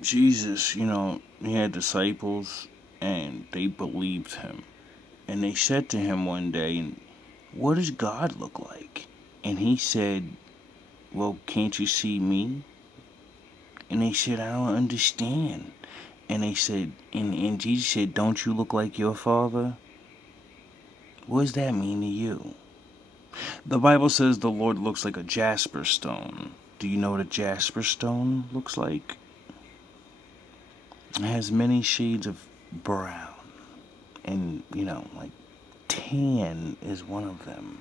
Jesus, he had disciples and they believed him. And they said to him one day, what does God look like? And he said, well, can't you see me? And they said, I don't understand. And they said, and Jesus said, don't you look like your father? What does that mean to you? The Bible says the Lord looks like a jasper stone. Do you know what a jasper stone looks like? It has many shades of brown. And, like tan is one of them.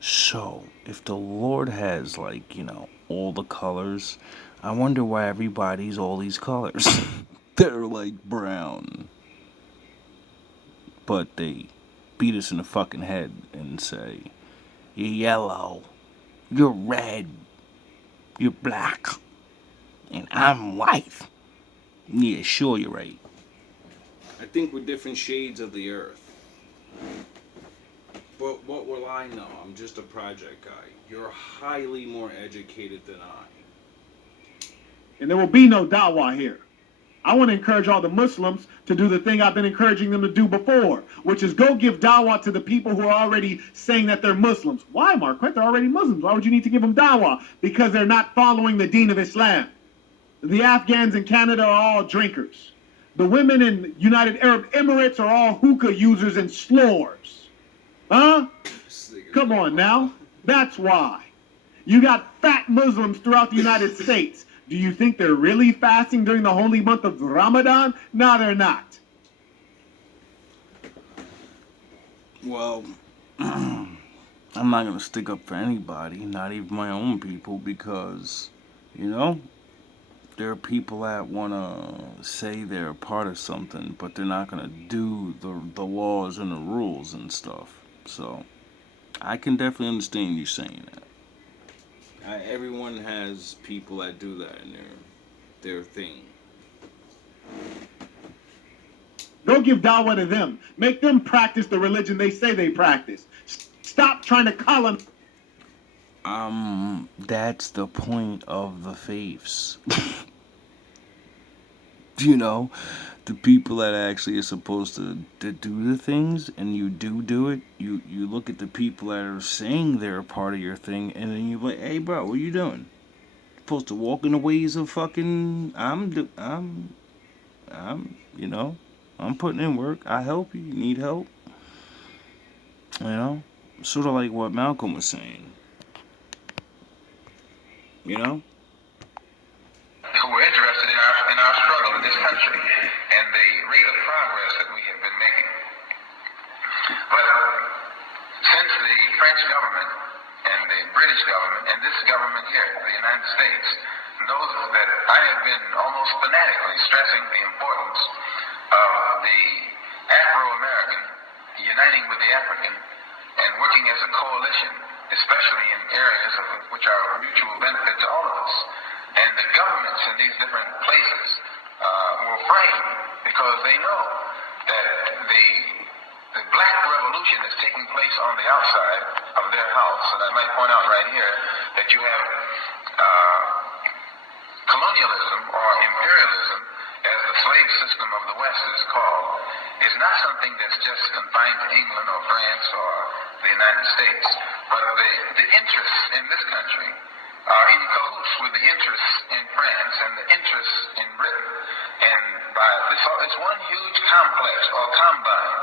So, if the Lord has, all the colors, I wonder why everybody's all these colors. They're like brown. But they beat us in the fucking head and say, you're yellow, you're red, you're black, and I'm white. Yeah, sure, you're right. I think we're different shades of the earth. But what will I know? I'm just a project guy. You're highly more educated than I. and there will be no dawah here. I want to encourage all the Muslims to do the thing I've been encouraging them to do before, which is go give dawah to the people who are already saying that they're Muslims. Why, Marquette? They're already Muslims. Why would you need to give them dawah? Because they're not following the deen of Islam. The Afghans in Canada are all drinkers. The women in United Arab Emirates are all hookah users and slores. Huh? Come on now. That's why. You got fat Muslims throughout the United States. Do you think they're really fasting during the holy month of Ramadan? No, they're not. Well, I'm not going to stick up for anybody, not even my own people, because, you know, there are people that want to say they're a part of something, but they're not going to do the laws and the rules and stuff. So, I can definitely understand you saying that. Everyone has people that do that in their thing. Go give dawah to them. Make them practice the religion they say they practice. Stop trying to colonize. That's the point of the faiths. You know, the people that actually are supposed to do the things, and you do it, you look at the people that are saying they're a part of your thing, and then you're like, hey bro, what you doing? You're supposed to walk in the ways of fucking, you know, I'm putting in work, I help you need help. You know? Sort of like what Malcolm was saying. You know? Who were interested in our struggle in this country and the rate of progress that we have been making. But since the French government and the British government and this government here, the United States, knows that I have been almost fanatically stressing the importance of the Afro-American uniting with the African and working as a coalition, especially in areas of which are of mutual benefit to all of us. And the governments in these different places were afraid because they know that the black revolution is taking place on the outside of their house. And I might point out right here that you have colonialism or imperialism, as the slave system of the West is called, is not something that's just confined to England or France or the United States. But the interests in this country are in cahoots with the interests in France and the interests in Britain. And by this one huge complex or combine.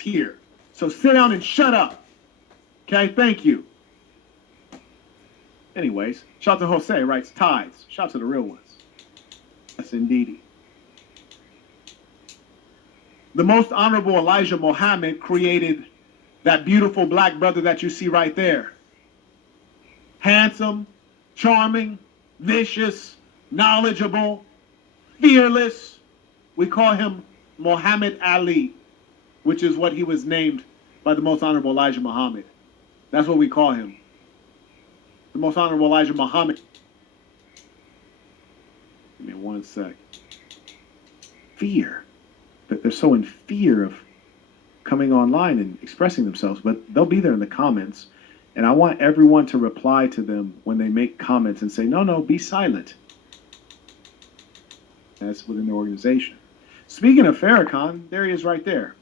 Here. So sit down and shut up. Okay, thank you. Anyways, shout to Jose, writes tithes. Shout to the real ones. Yes, indeedy. The most honorable Elijah Muhammad created that beautiful black brother that you see right there. Handsome, charming, vicious, knowledgeable, fearless. We call him Muhammad Ali, which is what he was named by the most honorable Elijah Muhammad. That's what we call him. The most honorable Elijah Muhammad. Give me 1 sec. Fear. They're so in fear of coming online and expressing themselves, but they'll be there in the comments. And I want everyone to reply to them when they make comments and say, no, be silent. That's within their organization. Speaking of Farrakhan, there he is right there.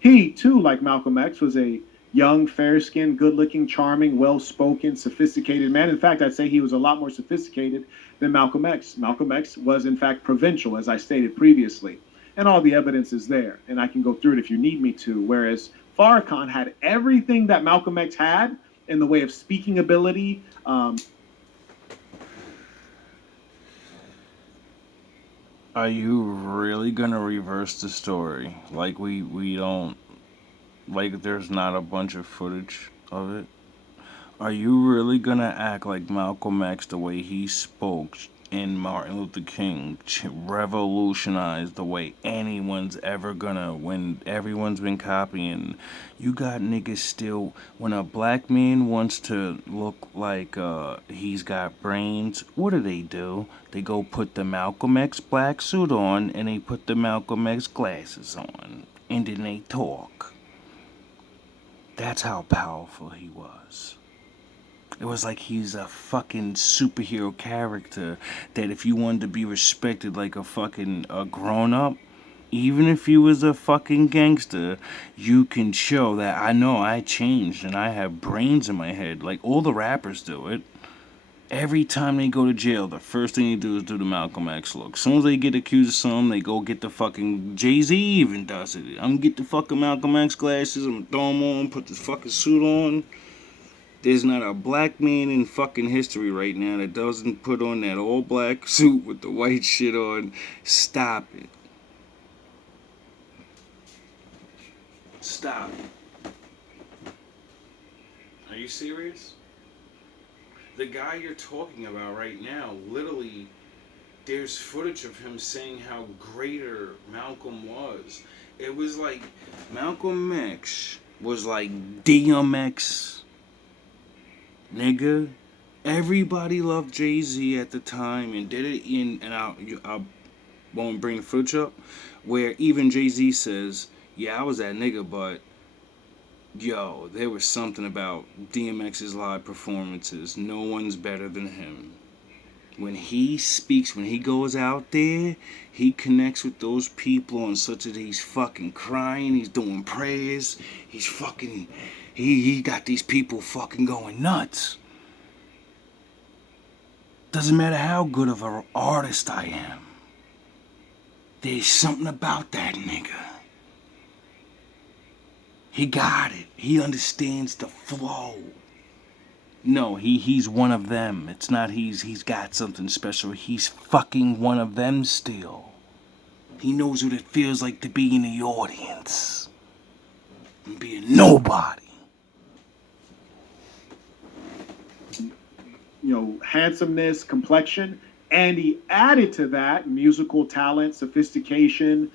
He, too, like Malcolm X, was a young, fair-skinned, good-looking, charming, well-spoken, sophisticated man. In fact, I'd say he was a lot more sophisticated than Malcolm X. Malcolm X was, in fact, provincial, as I stated previously. And all the evidence is there, and I can go through it if you need me to, whereas Farrakhan had everything that Malcolm X had in the way of speaking ability. Are you really gonna reverse the story? Like we don't, like there's not a bunch of footage of it? Are you really gonna act like Malcolm X the way he spoke and Martin Luther King revolutionized the way anyone's ever gonna, when everyone's been copying? You got niggas still, when a black man wants to look like he's got brains, what do? They go put the Malcolm X black suit on and they put the Malcolm X glasses on and then they talk. That's how powerful he was. It was like he's a fucking superhero character that if you wanted to be respected like a grown up, even if you was a fucking gangster, you can show that I know I changed and I have brains in my head. Like all the rappers do it. Every time they go to jail, the first thing they do is do the Malcolm X look. As soon as they get accused of something, they go get the fucking Jay-Z even does it. I'm gonna get the fucking Malcolm X glasses, I'm gonna throw them on, put this fucking suit on. There's not a black man in fucking history right now that doesn't put on that all black suit with the white shit on. Stop it. Stop it. Are you serious? The guy you're talking about right now, literally, there's footage of him saying how greater Malcolm was. It was like Malcolm X was like DMX. Nigga, everybody loved Jay-Z at the time and did it in, and I won't bring the footage up, where even Jay-Z says, yeah, I was that nigga, but yo, there was something about DMX's live performances. No one's better than him. When he speaks, when he goes out there, he connects with those people on such that he's fucking crying, he's doing prayers, he's fucking... He got these people fucking going nuts. Doesn't matter how good of an artist I am. There's something about that nigga. He got it. He understands the flow. No, he's one of them. It's not he's got something special. He's fucking one of them still. He knows what it feels like to be in the audience. And be a nobody. Handsomeness, complexion, and he added to that musical talent, sophistication,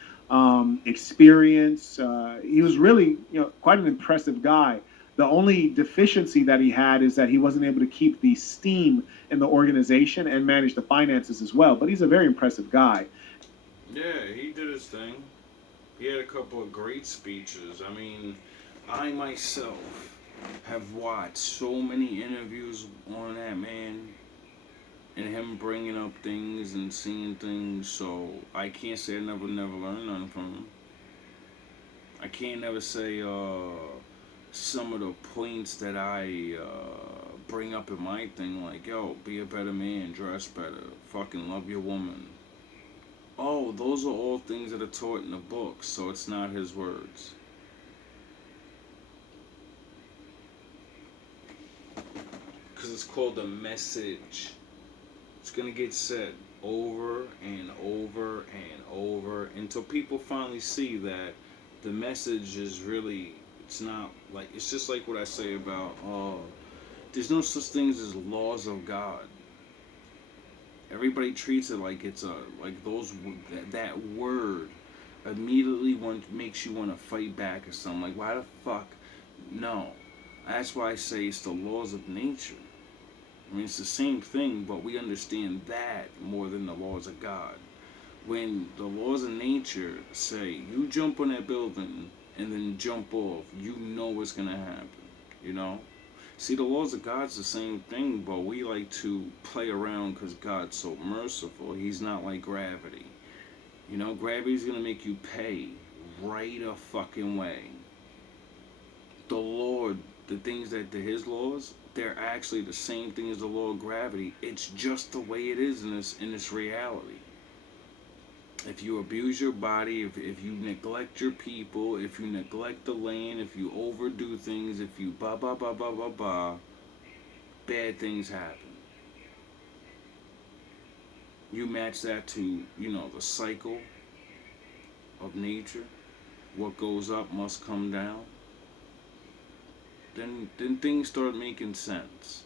experience. He was really, quite an impressive guy. The only deficiency that he had is that he wasn't able to keep the steam in the organization and manage the finances as well. But he's a very impressive guy. Yeah, he did his thing. He had a couple of great speeches. I mean, I myself have watched so many interviews on that man and him bringing up things and seeing things, so I can't say I never learned nothing from him. I can't never say some of the points that I bring up in my thing, like, yo, be a better man, dress better, fucking love your woman. Oh, those are all things that are taught in the book, so it's not his words. Because it's called a message. It's going to get said over and over and over until people finally see that the message is really, it's not like, it's just like what I say about, there's no such things as laws of God. Everybody treats it like it's that word immediately makes you want to fight back or something. Like, why the fuck? No. That's why I say it's the laws of nature. I mean, it's the same thing, but we understand that more than the laws of God. When the laws of nature say, you jump on that building and then jump off, you know what's going to happen, See, the laws of God's the same thing, but we like to play around because God's so merciful. He's not like gravity. Gravity's going to make you pay right a fucking way. The Lord, the things that his laws, they're actually the same thing as the law of gravity. It's just the way it is in this reality. If you abuse your body, if you neglect your people, if you neglect the land, if you overdo things, if you bad things happen. You match that to, the cycle of nature. What goes up must come down. Then things start making sense.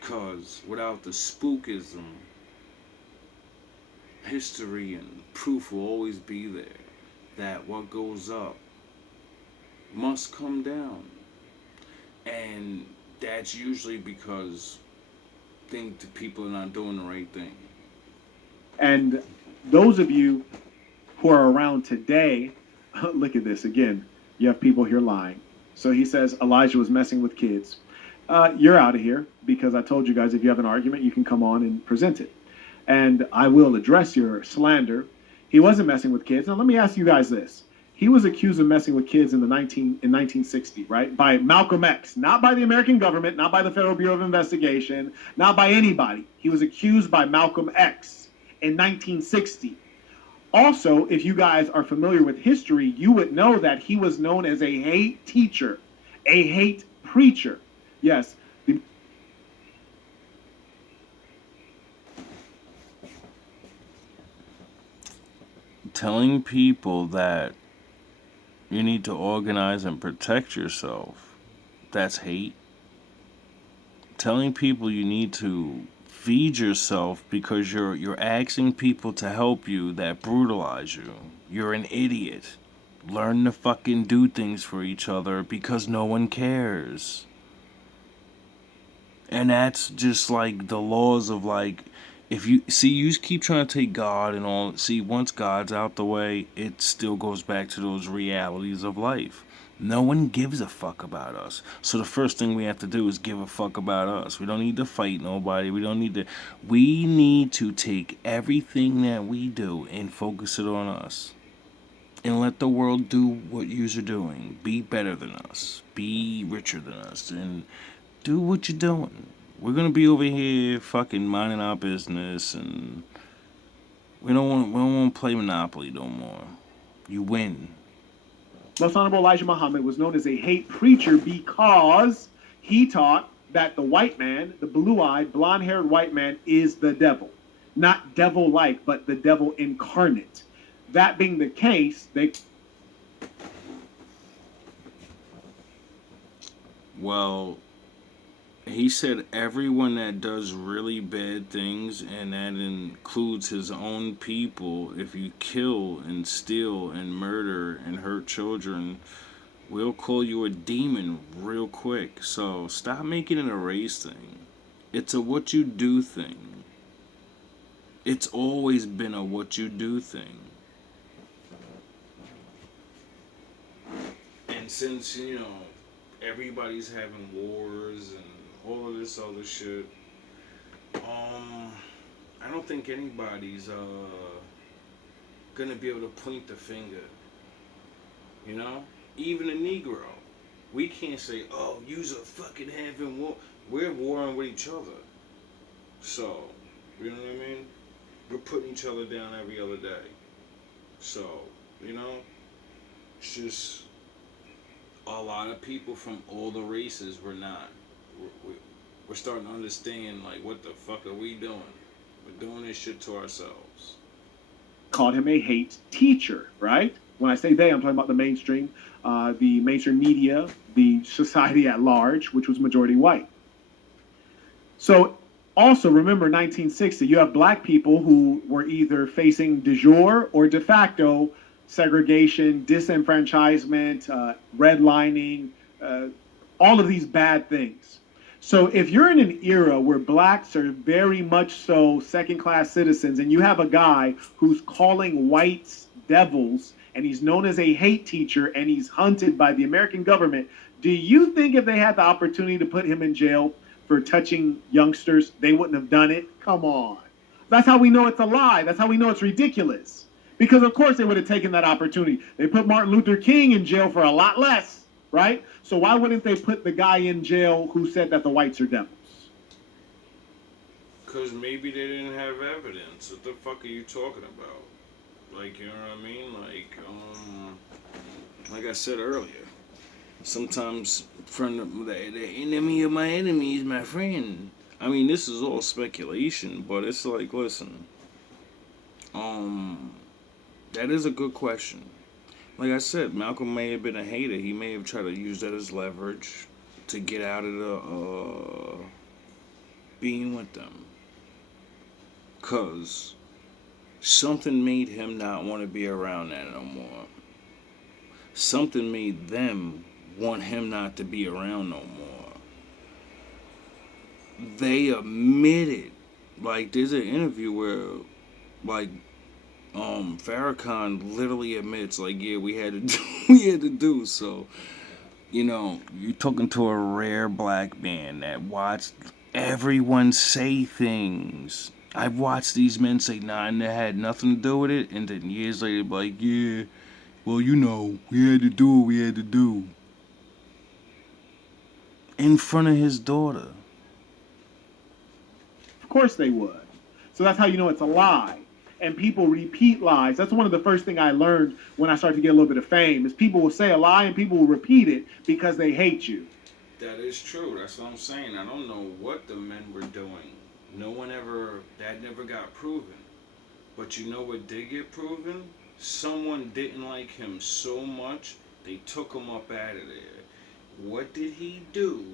Because without the spookism, history and proof will always be there that what goes up must come down. And that's usually because the people are not doing the right thing. And those of you who are around today, look at this again. You have people here lying. So he says Elijah was messing with kids. you're out of here because I told you guys if you have an argument, you can come on and present it. And I will address your slander. He wasn't messing with kids. Now, let me ask you guys this. He was accused of messing with kids in 1960, right? By Malcolm X, not by the American government, not by the Federal Bureau of Investigation, not by anybody. He was accused by Malcolm X in 1960. Also, if you guys are familiar with history, you would know that he was known as a hate teacher, a hate preacher. Yes. Telling people that you need to organize and protect yourself, that's hate. Telling people you need to feed yourself because you're asking people to help you that brutalize you. You're an idiot. Learn to fucking do things for each other because no one cares. And that's just like the laws of like, if you see, you keep trying to take God and all. See, once God's out the way, it still goes back to those realities of life. No one gives a fuck about us. So the first thing we have to do is give a fuck about us. We don't need to fight nobody. We need to take everything that we do and focus it on us. And let the world do what yous are doing. Be better than us. Be richer than us. And do what you're doing. We're gonna be over here fucking minding our business, and we don't want to play Monopoly no more. You win. Most Honorable Elijah Muhammad was known as a hate preacher because he taught that the white man, the blue-eyed, blonde-haired white man, is the devil. Not devil-like, but the devil incarnate. That being the case, Well, he said everyone that does really bad things, and that includes his own people, if you kill and steal and murder and hurt children, we'll call you a demon real quick. So stop making it a race thing. It's a what you do thing. It's always been a what you do thing. And since, everybody's having wars and all of this other shit, I don't think anybody's gonna be able to point the finger. Even a Negro, we can't say, "Oh, you's a fucking having war." We're warring with each other. So, you know what I mean? We're putting each other down every other day. So, it's just a lot of people from all the races were not. We're starting to understand, like, what the fuck are we doing? We're doing this shit to ourselves. called him a hate teacher, right? When I say they, I'm talking about the mainstream media, the society at large, which was majority white. So also remember 1960, you have black people who were either facing de jure or de facto segregation, disenfranchisement, redlining, all of these bad things. So if you're in an era where blacks are very much so second-class citizens, and you have a guy who's calling whites devils, and he's known as a hate teacher, and he's hunted by the American government, do you think if they had the opportunity to put him in jail for touching youngsters, they wouldn't have done it? Come on. That's how we know it's a lie. That's how we know it's ridiculous. Because, of course, they would have taken that opportunity. They put Martin Luther King in jail for a lot less, right? So why wouldn't they put the guy in jail who said that the whites are devils? Because maybe they didn't have evidence. What the fuck are you talking about? Like, you know what I mean? Like I said earlier, sometimes the enemy of my enemy is my friend. I mean, this is all speculation, but it's like, listen, that is a good question. Like I said, Malcolm may have been a hater. He may have tried to use that as leverage to get out of the being with them. Because something made him not want to be around that no more. Something made them want him not to be around no more. They admitted, like, there's an interview where, like, Farrakhan literally admits, like, yeah, we had to do. So You know, you're talking to a rare black man that watched everyone say things. I've watched these men say, nah, and they had nothing to do with it, and then years later, be like, yeah, well, you know, we had to do what we had to do. In front of his daughter. Of course they would. So that's how you know it's a lie. And people repeat lies. That's one of the first thing I learned when I started to get a little bit of fame is people will say a lie and people will repeat it because they hate you. That is true. That's what I'm saying. I don't know what the men were doing. That never got proven. But you know what did get proven? Someone didn't like him so much, they took him up out of there. What did he do?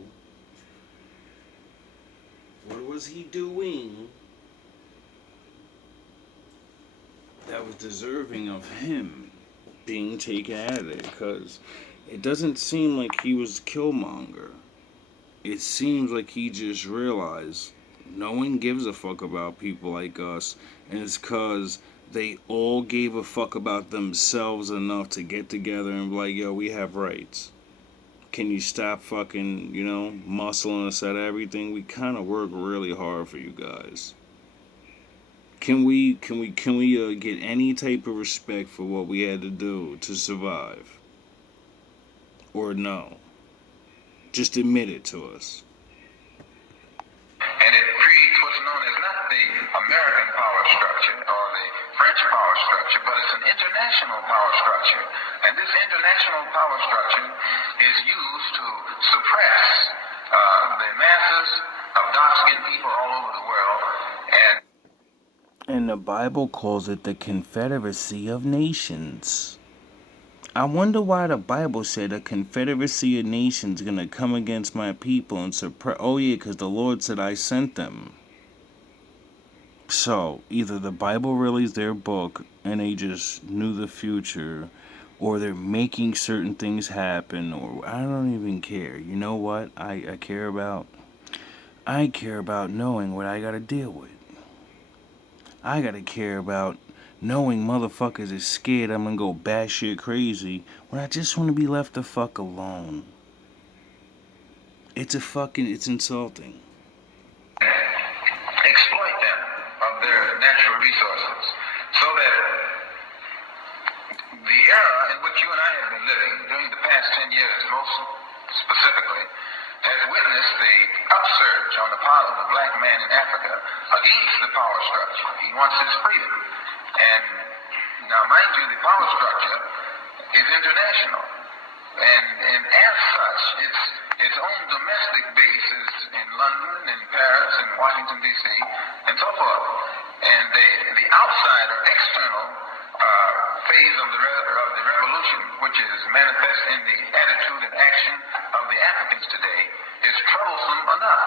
What was he doing that was deserving of him being taken out of there? Because it doesn't seem like he was Killmonger. It seems like he just realized no one gives a fuck about people like us, and it's because they all gave a fuck about themselves enough to get together and be like, yo, we have rights. Can you stop fucking, muscling us at everything? We kind of work really hard for you guys. Can we get any type of respect for what we had to do to survive? Or no? Just admit it to us. And it creates what's known as not the American power structure or the French power structure, but it's an international power structure. And this international power structure is used to suppress the masses of dark-skinned people all over the world. And the Bible calls it the Confederacy of Nations. I wonder why the Bible said a confederacy of nations gonna come against my people and suppress. Oh yeah, because the Lord said I sent them. So either the Bible really is their book and they just knew the future, or they're making certain things happen, or I don't even care. You know what I care about? I care about knowing what I gotta deal with. I gotta care about knowing motherfuckers is scared I'm gonna go batshit crazy when I just wanna be left the fuck alone. It's insulting. Exploit them of their natural resources so that the era in which you and I have been living during the past 10 years, most specifically, has witnessed the upsurge on the part of the black man in Africa against the power structure. He wants his freedom. And now, mind you, the power structure is international. And as such, its own domestic base is in London, in Paris, in Washington, D.C., and so forth. And the outside or external phase of the revolution, which is manifest in the attitude and action of the Africans today, is troublesome enough.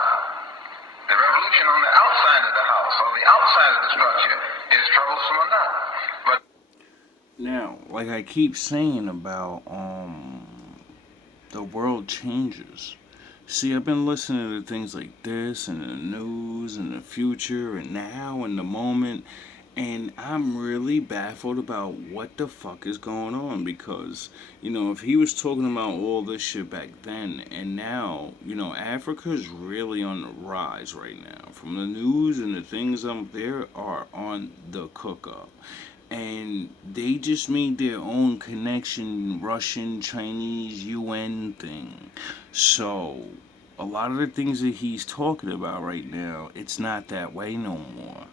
The revolution on the outside of the house, or the outside of the structure, is troublesome enough. But now, like I keep saying about the world changes. See, I've been listening to things like this and the news and the future and now and the moment, and I'm really baffled about what the fuck is going on because, if he was talking about all this shit back then and now, Africa's really on the rise right now. From the news and the things there are on the cook up. And they just made their own connection, Russian, Chinese, UN thing. So, a lot of the things that he's talking about right now, it's not that way no more.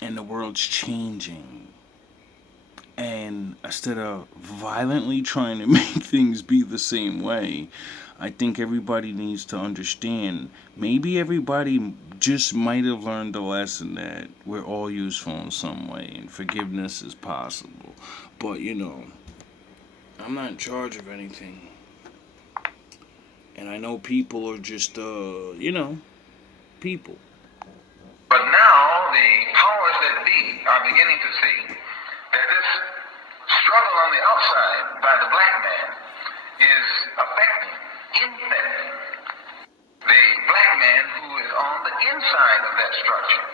And the world's changing. And instead of violently trying to make things be the same way, I think everybody needs to understand. Maybe everybody just might have learned the lesson that we're all useful in some way and forgiveness is possible. But, I'm not in charge of anything. And I know people are just, people. But now the powers that be are beginning to see that this struggle on the outside by the black man is infecting the black man who is on the inside of that structure.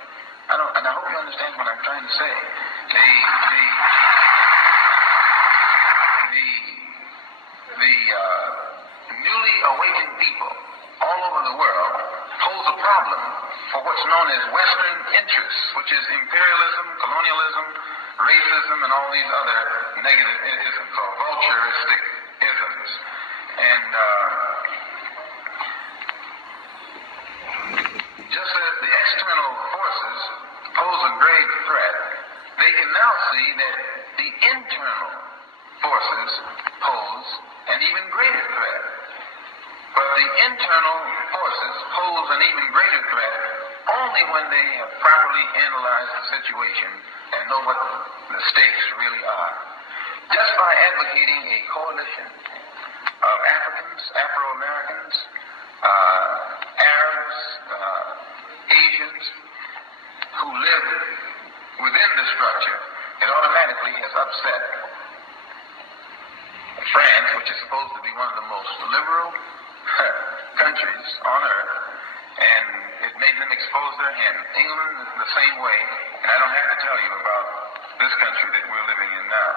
And I hope you understand what I'm trying to say. The the newly awakened people all over the world pose a problem for what's known as Western interests, which is imperialism, colonialism, racism, and all these other negative isms, or vulturistic isms. And just as the external forces pose a grave threat, they can now see that the internal forces pose an even greater threat. But the internal forces pose an even greater threat only when they have properly analyzed the situation and know what the stakes really are. Just by advocating a coalition of Africans, Afro-Americans, Arabs, Asians, who live within the structure, it automatically has upset France, which is supposed to be one of the most liberal countries on earth, and it made them expose their hand. England is the same way, and I don't have to tell you about this country that we're living in now.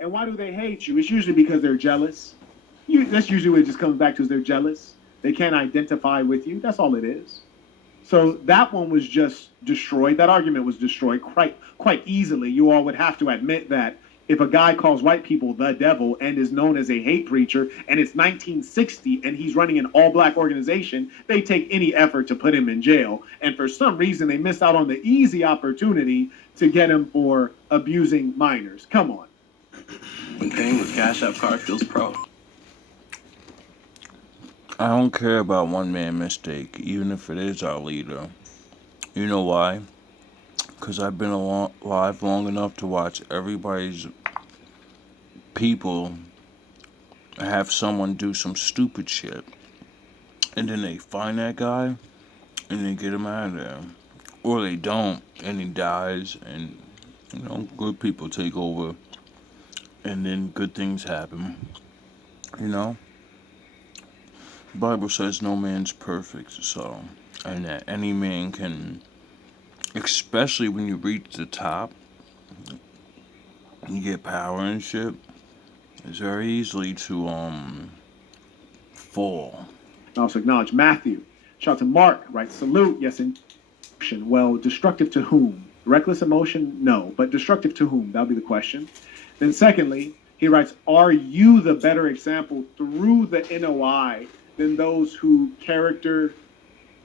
And why do they hate you? It's usually because they're jealous. That's usually what it just comes back to, is they're jealous. They can't identify with you. That's all it is. So that one was just destroyed. That argument was destroyed quite easily. You all would have to admit that if a guy calls white people the devil and is known as a hate preacher, and it's 1960 and he's running an all-black organization, they take any effort to put him in jail. And for some reason, they missed out on the easy opportunity to get him for abusing minors. Come on. When paying with Cash App card feels pro. I don't care about one man mistake, even if it is our leader. You know why? Because I've been alive long enough to watch everybody's people have someone do some stupid shit. And then they find that guy and they get him out of there. Or they don't and he dies and, good people take over. And then good things happen. The Bible says no man's perfect, so, and that any man can, especially when you reach the top, you get power and shit, it's very easily to, fall. I also acknowledge Matthew. Shout out to Mark, right? Salute, yes, and well, destructive to whom? Reckless emotion? No, but destructive to whom? That'll be the question. Then secondly, he writes, are you the better example through the NOI than those who character...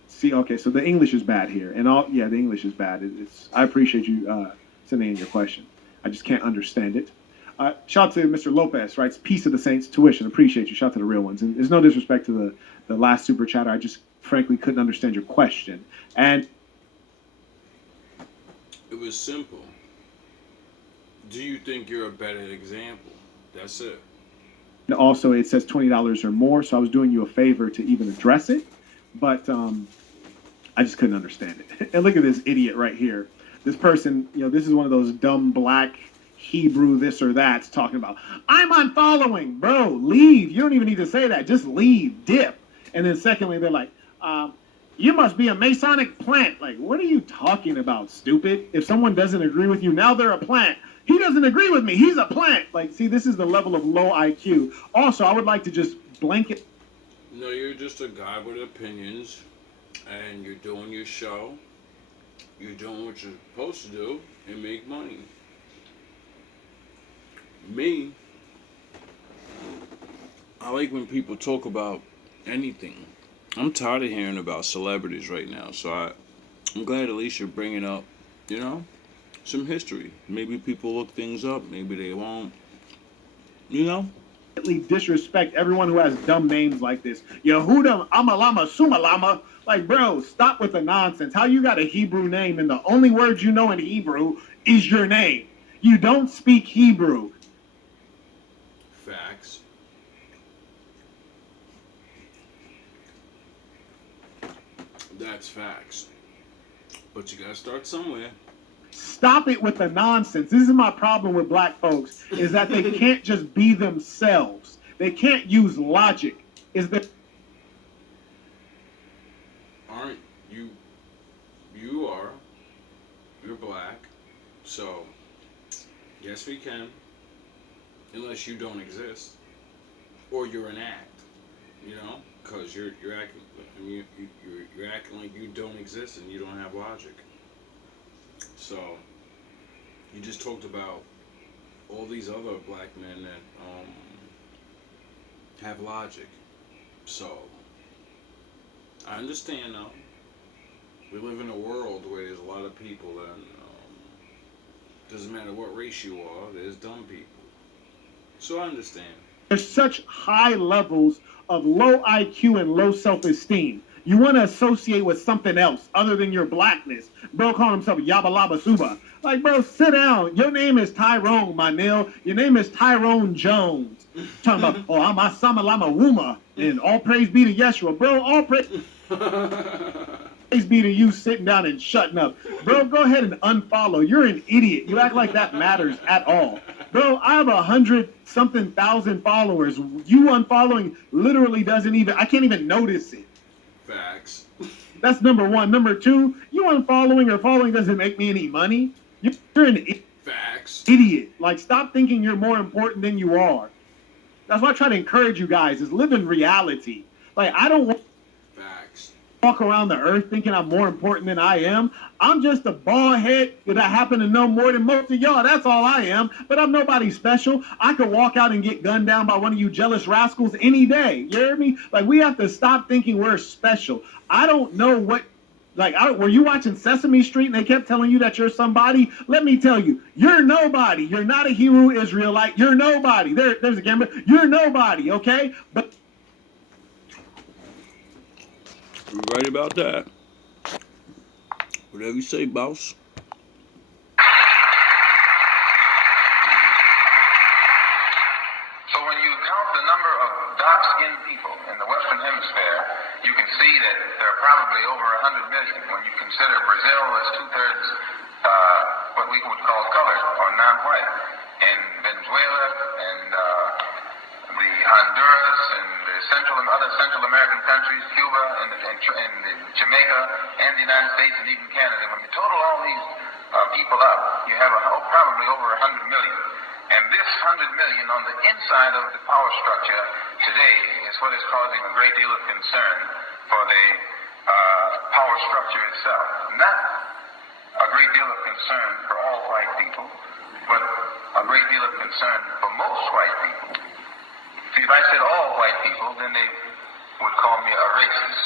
See, okay, so the English is bad here. And the English is bad. I appreciate you sending in your question. I just can't understand it. Shout out to Mr. Lopez, writes, peace of the saints, tuition. Appreciate you. Shout out to the real ones. And there's no disrespect to the last super chatter. I just frankly couldn't understand your question. And it was simple. Do you think you're a better example? That's it. Also, it says $20 or more, so I was doing you a favor to even address it, but I just couldn't understand it. And look at this idiot right here. This person, this is one of those dumb black Hebrew this or that's talking about, I'm unfollowing. Bro, leave. You don't even need to say that. Just leave. Dip. And then secondly, they're like, you must be a Masonic plant. Like, what are you talking about, stupid? If someone doesn't agree with you, now they're a plant. He doesn't agree with me. He's a plant. Like, see, this is the level of low IQ. Also, I would like to just blanket. No, you're just a guy with opinions, and you're doing your show. You're doing what you're supposed to do and make money. Me, I like when people talk about anything. I'm tired of hearing about celebrities right now, so I'm glad at least you're bringing up, some history. Maybe people look things up, maybe they won't. Disrespect everyone who has dumb names like this. Yehuda Amalama Sumalama. Like, bro, stop with the nonsense. How you got a Hebrew name and the only word you know in Hebrew is your name? You don't speak Hebrew. Facts. That's facts. But you gotta start somewhere. Stop it with the nonsense. This is my problem with black folks, is that they can't just be themselves. They can't use logic. Aren't you? You are. You're black. So, yes, we can. unless you don't exist or you're an act, you know, because you're acting. I mean, you're acting like you don't exist and you don't have logic. So you just talked about all these other black men that have logic. So I understand now. We live in a world where there's a lot of people that doesn't matter what race you are, there's dumb people. So I understand. There's such high levels of low IQ and low self-esteem. You want to associate with something else other than your blackness. Bro calling himself Yaba Laba Suba. Like, bro, sit down. Your name is Tyrone, my nil. Your name is Tyrone Jones. Talking about, oh, I'm a Sama Lama Wuma. And all praise be to Yeshua. Bro, all praise be to you sitting down and shutting up. Bro, go ahead and unfollow. You're an idiot. You act like that matters at all. Bro, I have 100-something thousand followers. You unfollowing literally doesn't even, I can't even notice it. Facts. That's number one. Number two, you unfollowing or following doesn't make me any money. You're an idiot. Like, stop thinking you're more important than you are. That's why I try to encourage you guys, is live in reality. Like, I don't want walk around the earth thinking I'm more important than I am. I'm just a bald head that I happen to know more than most of y'all. That's all I am. But I'm nobody special. I could walk out and get gunned down by one of you jealous rascals any day. You hear me? Like, we have to stop thinking we're special. I don't know what, like, were you watching Sesame Street and they kept telling you that you're somebody? Let me tell you, you're nobody. You're not a Hebrew Israelite. You're nobody. There's a camera. You're nobody, okay? But you're right about that. Whatever you say, boss. So when you count the number of dark-skinned people in the Western Hemisphere, you can see that there are probably over 100 million. When you consider Brazil as two-thirds what we would call colored or non-white, and Venezuela and the Honduras and the other Central American countries, Cuba and Jamaica and the United States and even Canada. When you total all these people up, you have probably over 100 million. And this 100 million on the inside of the power structure today is what is causing a great deal of concern for the power structure itself. Not a great deal of concern for all white people, but a great deal of concern for most white people. See, if I said all white people, then they would call me a racist.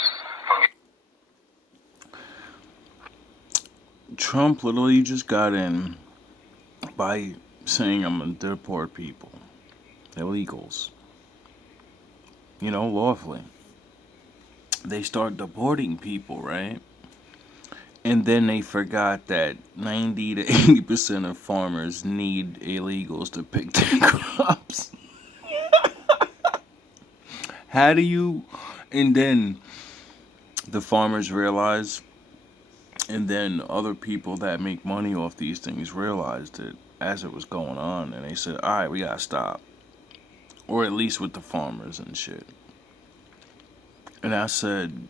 Trump literally just got in by saying I'm going to deport people. Illegals. You know, lawfully. They start deporting people, right? And then they forgot that 90 to 80% of farmers need illegals to pick their crops. How do you... And then the farmers realize, and then other people that make money off these things realized it as it was going on, and they said, alright, we gotta stop. Or at least with the farmers and shit. And I said,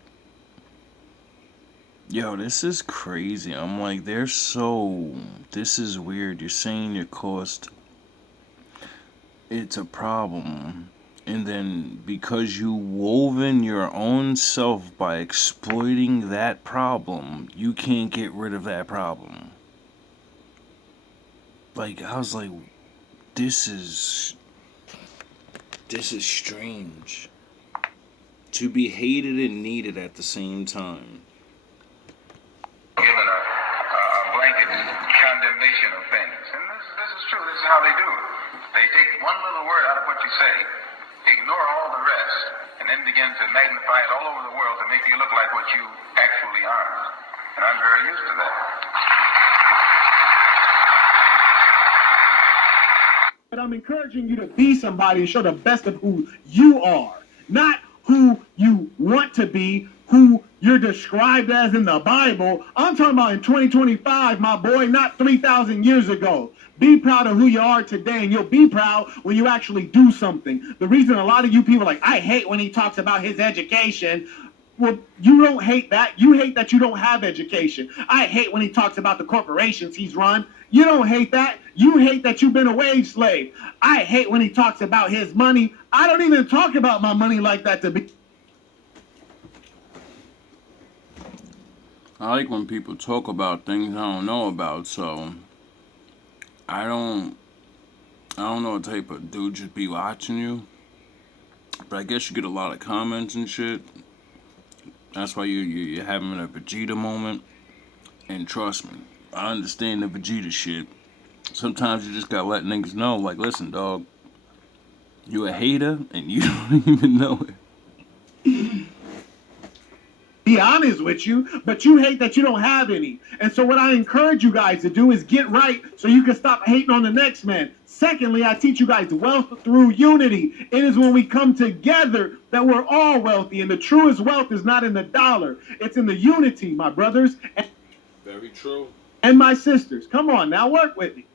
yo, this is crazy. I'm like, this is weird. You're saying your cost, it's a problem. And then because you woven your own self by exploiting that problem, you can't get rid of that problem. Like, I was like, this is strange. To be hated and needed at the same time. Given a blanket condemnation of things. And this is true. This is how they do it. They take one little word out of what you say, ignore all the rest, and then begin to magnify it all over the world to make you look like what you actually are. And I'm very used to that. But I'm encouraging you to be somebody and show the best of who you are. Not who you want to be, who you're described as in the Bible. I'm talking about in 2025, my boy, not 3,000 years ago. Be proud of who you are today, and you'll be proud when you actually do something. The reason a lot of you people are like, I hate when he talks about his education. Well, you don't hate that. You hate that you don't have education. I hate when he talks about the corporations he's run. You don't hate that. You hate that you've been a wage slave. I hate when he talks about his money. I don't even talk about my money like that to be. I like when people talk about things I don't know about, so I don't know what type of dude should be watching you, but I guess you get a lot of comments and shit. That's why you're having a Vegeta moment. And trust me, I understand the Vegeta shit. Sometimes you just gotta let niggas know, like, listen, dog, you a hater and you don't even know it. Be honest with you, but you hate that you don't have any. And so what I encourage you guys to do is get right so you can stop hating on the next man. Secondly, I teach you guys wealth through unity. It is when we come together that we're all wealthy, and the truest wealth is not in the dollar. It's in the unity, my brothers. Very true. And my sisters. Come on now, work with me.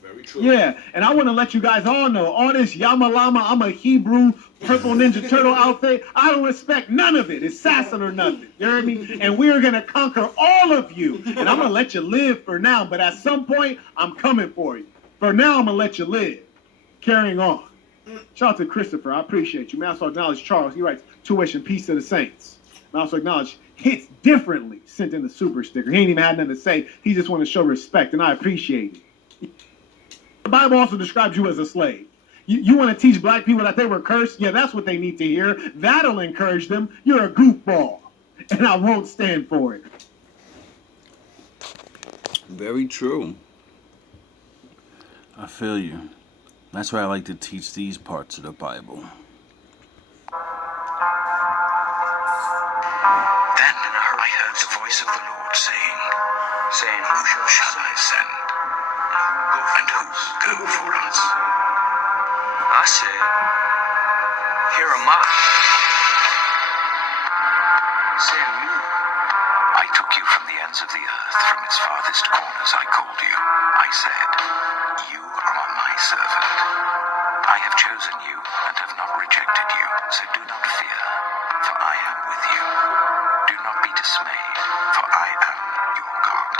Very true. Yeah, and I want to let you guys all know, all this Yamalama, I'm a Hebrew, purple Ninja Turtle outfit, I don't respect none of it. It's assassin or nothing. You hear me? And we're going to conquer all of you. And I'm going to let you live for now, but at some point, I'm coming for you. For now, I'm going to let you live. Carrying on. Shout out to Christopher. I appreciate you. May I also acknowledge Charles. He writes, tuition, peace to the saints. May I also acknowledge Hits Differently sent in the super sticker. He ain't even had nothing to say. He just wanted to show respect, and I appreciate it. The Bible also describes you as a slave. You want to teach black people that they were cursed? Yeah, that's what they need to hear. That'll encourage them. You're a goofball, and I won't stand for it. Very true. I feel you. That's why I like to teach these parts of the Bible. Then I heard the voice of the Lord saying, who shall I send? And who will go for us? I said, here am I. Send me. I took you from the ends of the earth, from its farthest corners I called you. I said, you are my servant. I have chosen you and have not rejected you, so do not fear, for I am with you. Do not be dismayed, for I am your God.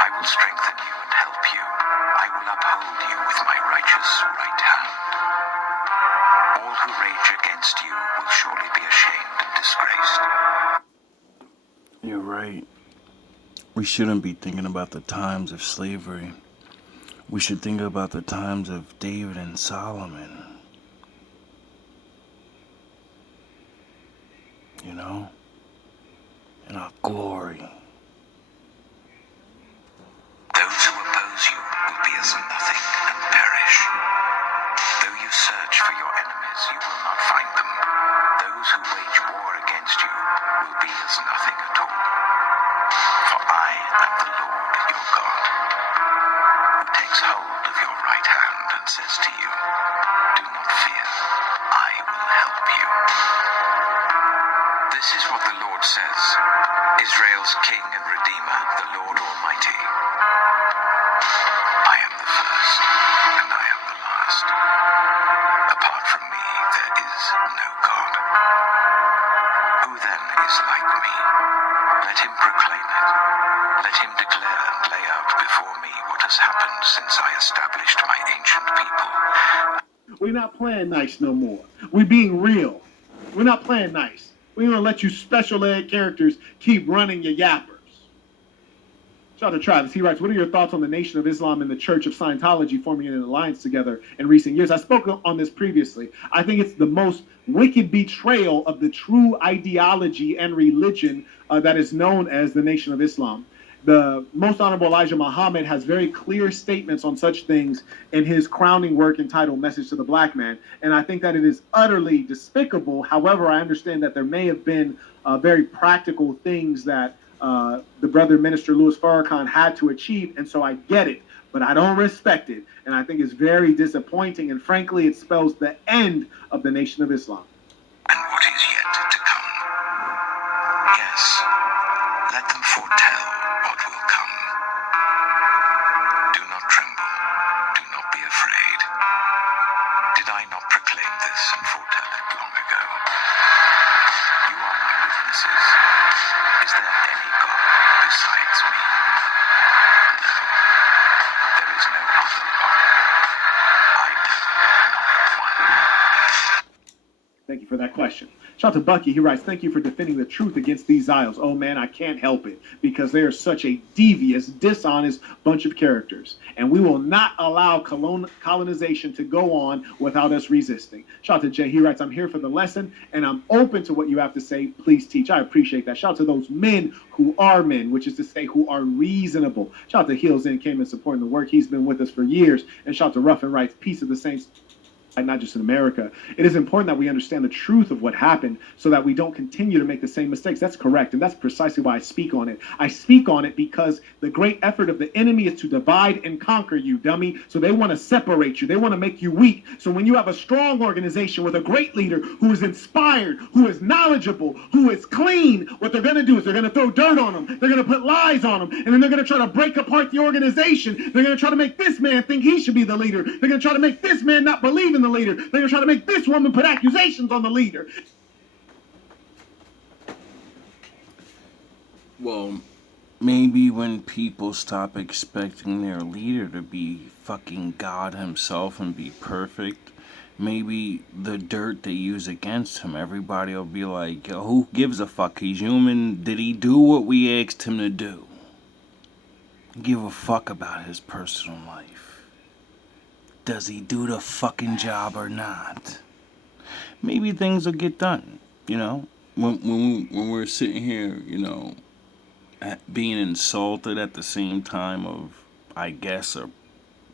I will strengthen you and help you. I will uphold you with my righteous right hand. All who rage against you will surely be ashamed and disgraced. You're right. We shouldn't be thinking about the times of slavery. We should think about the times of David and Solomon. You know? In our glory. Those who oppose you will be as nothing and perish. Though you search for your enemies, you will not find them. Those who wage war against you will be as nothing at all. For I am the Lord your God, who takes hold of your right hand and says to you, do not fear, I will help you. This is what the Lord says, Israel's King and Redeemer, the Lord Almighty. I am the first, and I am the last. Apart from me, there is no God. Who then is like me? Let him proclaim it. Let him declare and lay out before me what has happened since I established my ancient people. We're not playing nice no more. We're being real. We're not playing nice. We're going to let you special ed characters keep running your yappers. Shout out to Travis. He writes, what are your thoughts on the Nation of Islam and the Church of Scientology forming an alliance together in recent years? I spoke on this previously. I think it's the most wicked betrayal of the true ideology and religion that is known as the Nation of Islam. The Most Honorable Elijah Muhammad has very clear statements on such things in his crowning work entitled Message to the Black Man. And I think that it is utterly despicable. However, I understand that there may have been very practical things that the brother Minister Louis Farrakhan had to achieve. And so I get it, but I don't respect it. And I think it's very disappointing. And frankly, it spells the end of the Nation of Islam. And what is yet to come? Yes, let them foretell what will come. Do not tremble, do not be afraid. Did I not proclaim this and foretell it long ago? You are my Is there any God besides me? No. There is no other rock. I know not one. Thank you for that question. Shout out to Bucky. He writes, thank you for defending the truth against these Isles. Oh man, I can't help it because they are such a devious, dishonest bunch of characters. And we will not allow colonization to go on without us resisting. Shout out to Jay. He writes, I'm here for the lesson and I'm open to what you have to say. Please teach. I appreciate that. Shout out to those men who are men, which is to say who are reasonable. Shout out to Heels In came and supporting the work. He's been with us for years. And shout out to Ruffin writes, peace of the saints. Not just in America. It is important that we understand the truth of what happened so that we don't continue to make the same mistakes. That's correct. And that's precisely why I speak on it. I speak on it because the great effort of the enemy is to divide and conquer you, dummy. So they want to separate you. They want to make you weak. So when you have a strong organization with a great leader who is inspired, who is knowledgeable, who is clean, what they're going to do is they're going to throw dirt on them. They're going to put lies on them. And then they're going to try to break apart the organization. They're going to try to make this man think he should be the leader. They're going to try to make this man not believe in the leader. They're going to try to make this woman put accusations on the leader. Well, maybe when people stop expecting their leader to be fucking God himself and be perfect, maybe the dirt they use against him, everybody will be like, yo, who gives a fuck? He's human. Did he do what we asked him to do? Give a fuck about his personal life. Does he do the fucking job or not? Maybe things will get done, you know? When we're sitting here, you know, being insulted at the same time of, I guess,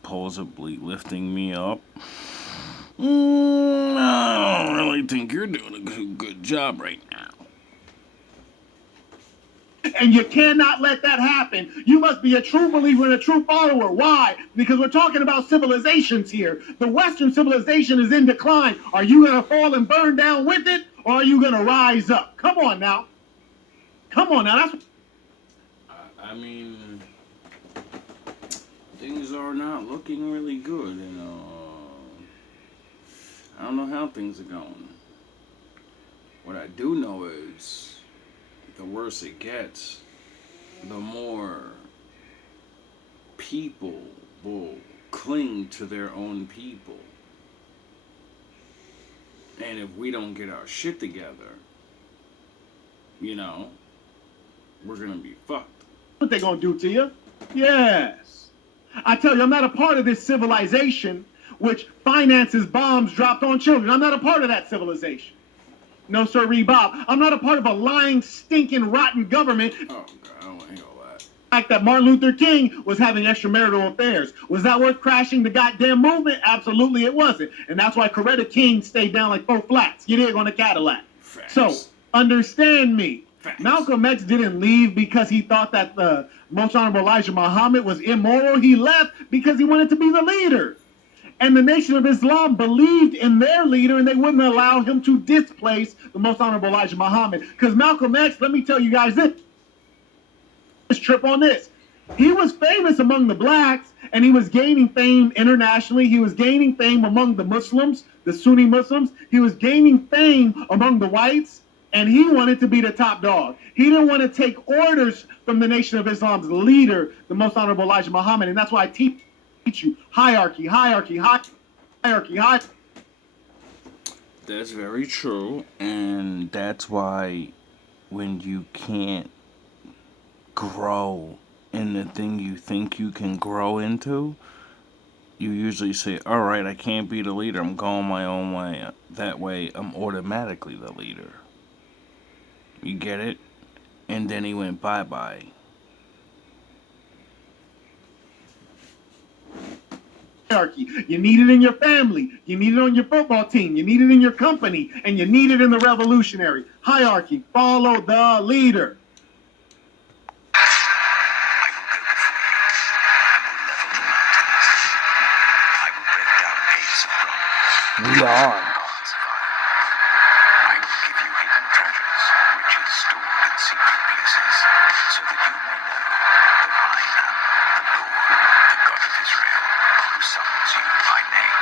supposedly lifting me up. I don't really think you're doing a good job right now. And you cannot let that happen. You must be a true believer and a true follower. Why? Because we're talking about civilizations here. The Western civilization is in decline. Are you going to fall and burn down with it? Or are you going to rise up? Come on now. Come on now. That's... I mean, things are not looking really good. And I don't know how things are going. What I do know is, the worse it gets, the more people will cling to their own people. And if we don't get our shit together, you know, we're gonna be fucked. What they gonna do to you? Yes. I tell you, I'm not a part of this civilization which finances bombs dropped on children. I'm not a part of that civilization. No, sir, Bob. I'm not a part of a lying, stinking, rotten government. Oh, God, I don't want to hear all that. The fact that Martin Luther King was having extramarital affairs. Was that worth crashing the goddamn movement? Absolutely it wasn't. And that's why Coretta King stayed down like 4 flats. You dig on a Cadillac. Facts. So, understand me. Facts. Malcolm X didn't leave because he thought that the Most Honorable Elijah Muhammad was immoral. He left because he wanted to be the leader. And the Nation of Islam believed in their leader, and they wouldn't allow him to displace the Most Honorable Elijah Muhammad. Because Malcolm X, let me tell you guys this trip on this. He was famous among the blacks, and he was gaining fame internationally. He was gaining fame among the Muslims, the Sunni Muslims. He was gaining fame among the whites, and he wanted to be the top dog. He didn't want to take orders from the Nation of Islam's leader, the Most Honorable Elijah Muhammad, and that's why I teach you hierarchy. That's very true, and that's why when you can't grow in the thing you think you can grow into, you usually say, all right, I can't be the leader, I'm going my own way. That way, I'm automatically the leader. You get it? And then he went bye-bye. Hierarchy. You need it in your family. You need it on your football team. You need it in your company. And you need it in the revolutionary. Hierarchy. Follow the leader. We are. I will give you hidden treasures, riches stored in secret places, so that you may know that I am the Lord, the God of Israel, who summons you by name.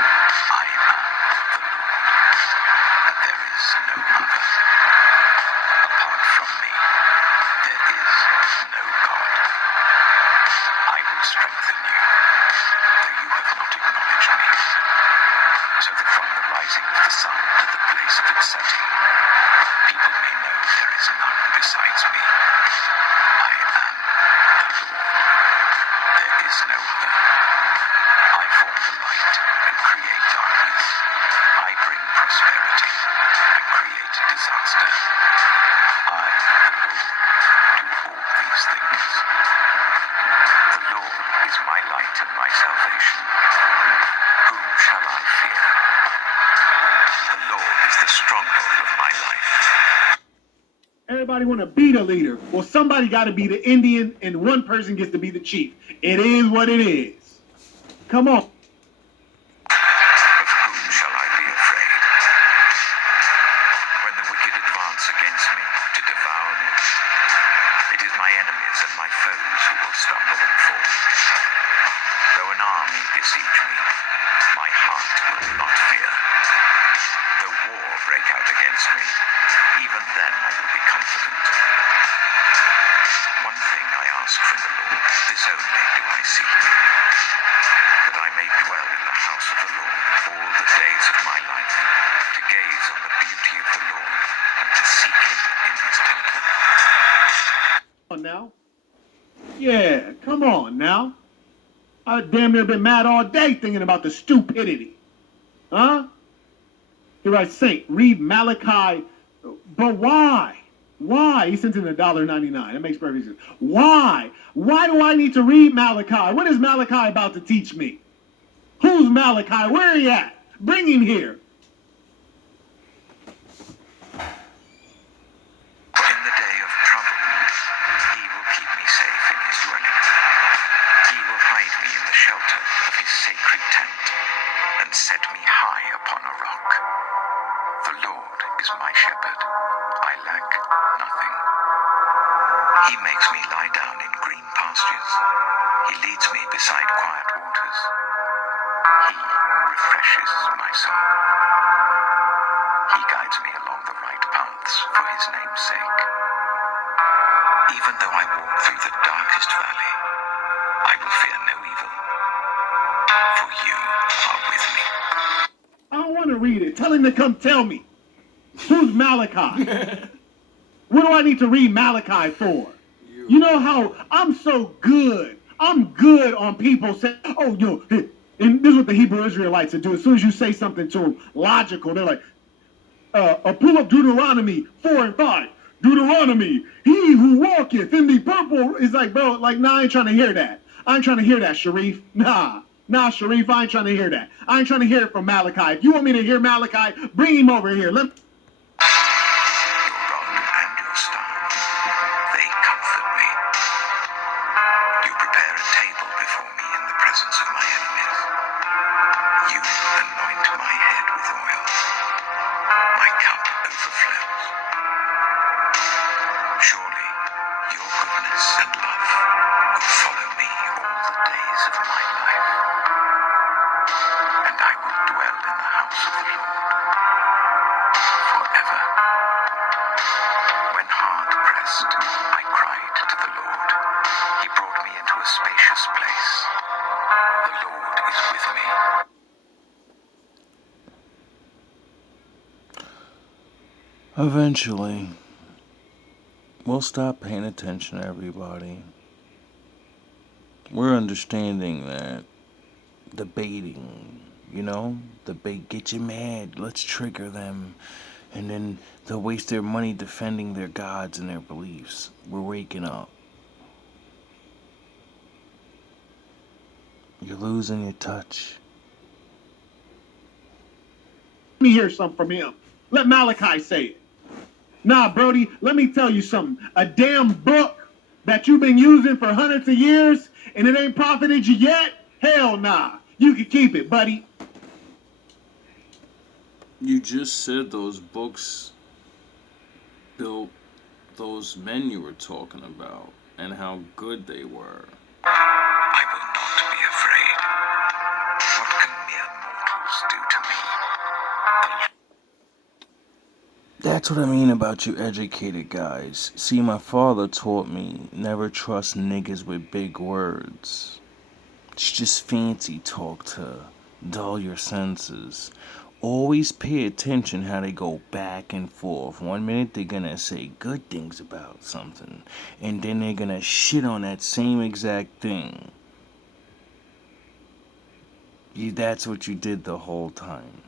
I am the Lord, and there is no other. Apart from me, Master. I, the Lord, do all these things. The Lord is my light and my salvation. Whom shall I fear? The Lord is the stronghold of my life. Everybody want to be the leader. Well, somebody got to be the Indian, and one person gets to be the chief. It is what it is. Come on. Of whom shall I be afraid? When the wicked advance against me to devour me, it is my enemies and my foes who will stumble and fall. Though an army besiege me, my heart will not fear. Though war break out against me, even then I will be confident. One thing I ask from the Lord, this only do I seek, that I may dwell in the house of the Lord all the days of my life, to gaze on the beauty of the Lord and to seek him in his temple. Come on now. Yeah, come on now. I damn near been mad all day thinking about the stupidity. Huh? He writes, Saint, read Malachi. But why? Why? He sent in $1.99. That makes perfect sense. Why? Why do I need to read Malachi? What is Malachi about to teach me? Who's Malachi? Where are he at? Bring him here. In the day of trouble, he will keep me safe in his dwelling. He will hide me in the shelter of his sacred tent and set me high upon a rock. The Lord is my shepherd. I lack nothing. He makes me lie down in green pastures. He leads me beside quiet waters. He refreshes my soul. He guides me along the right paths for his name's sake. Even though I walk through the darkest valley, I will fear no evil, for you are with me. I don't want to read it. Tell him to come tell me. Who's Malachi? What do I need to read Malachi for? You know how I'm so good. I'm good on people saying, oh, and this is what the Hebrew Israelites would do. As soon as you say something to them logical, they're like, pull up Deuteronomy 4 and 5. Deuteronomy, he who walketh in the purple is like, bro, like, nah, I ain't trying to hear that. I ain't trying to hear that, Sharif. Nah, Sharif, I ain't trying to hear that. I ain't trying to hear it from Malachi. If you want me to hear Malachi, bring him over here. Your rod and your staff, they comfort me. You prepare a table before me in the presence of my enemies. You anoint my head with oil. My cup overflows. Surely your goodness and love will follow me all the days of my life, and I will dwell in the house of the Lord forever. When hard pressed, I cried to the Lord. He brought me into a spacious place. The Lord is with me. Eventually, we'll stop paying attention to everybody. We're understanding that debating, debate get you mad, let's trigger them, and then they'll waste their money defending their gods and their beliefs. We're waking up. You're losing your touch. Let me hear something from him. Let Malachi say it. Nah, Brody, let me tell you something. A damn book that you've been using for hundreds of years and it ain't profited you yet? Hell nah. You can keep it, buddy. You just said those books built those men you were talking about and how good they were. I will not be afraid. What can mere mortals do to me? That's what I mean about you educated guys. See, my father taught me never trust niggas with big words. It's just fancy talk to dull your senses. Always pay attention how they go back and forth. 1 minute they're gonna say good things about something, and then they're gonna shit on that same exact thing. That's what you did the whole time.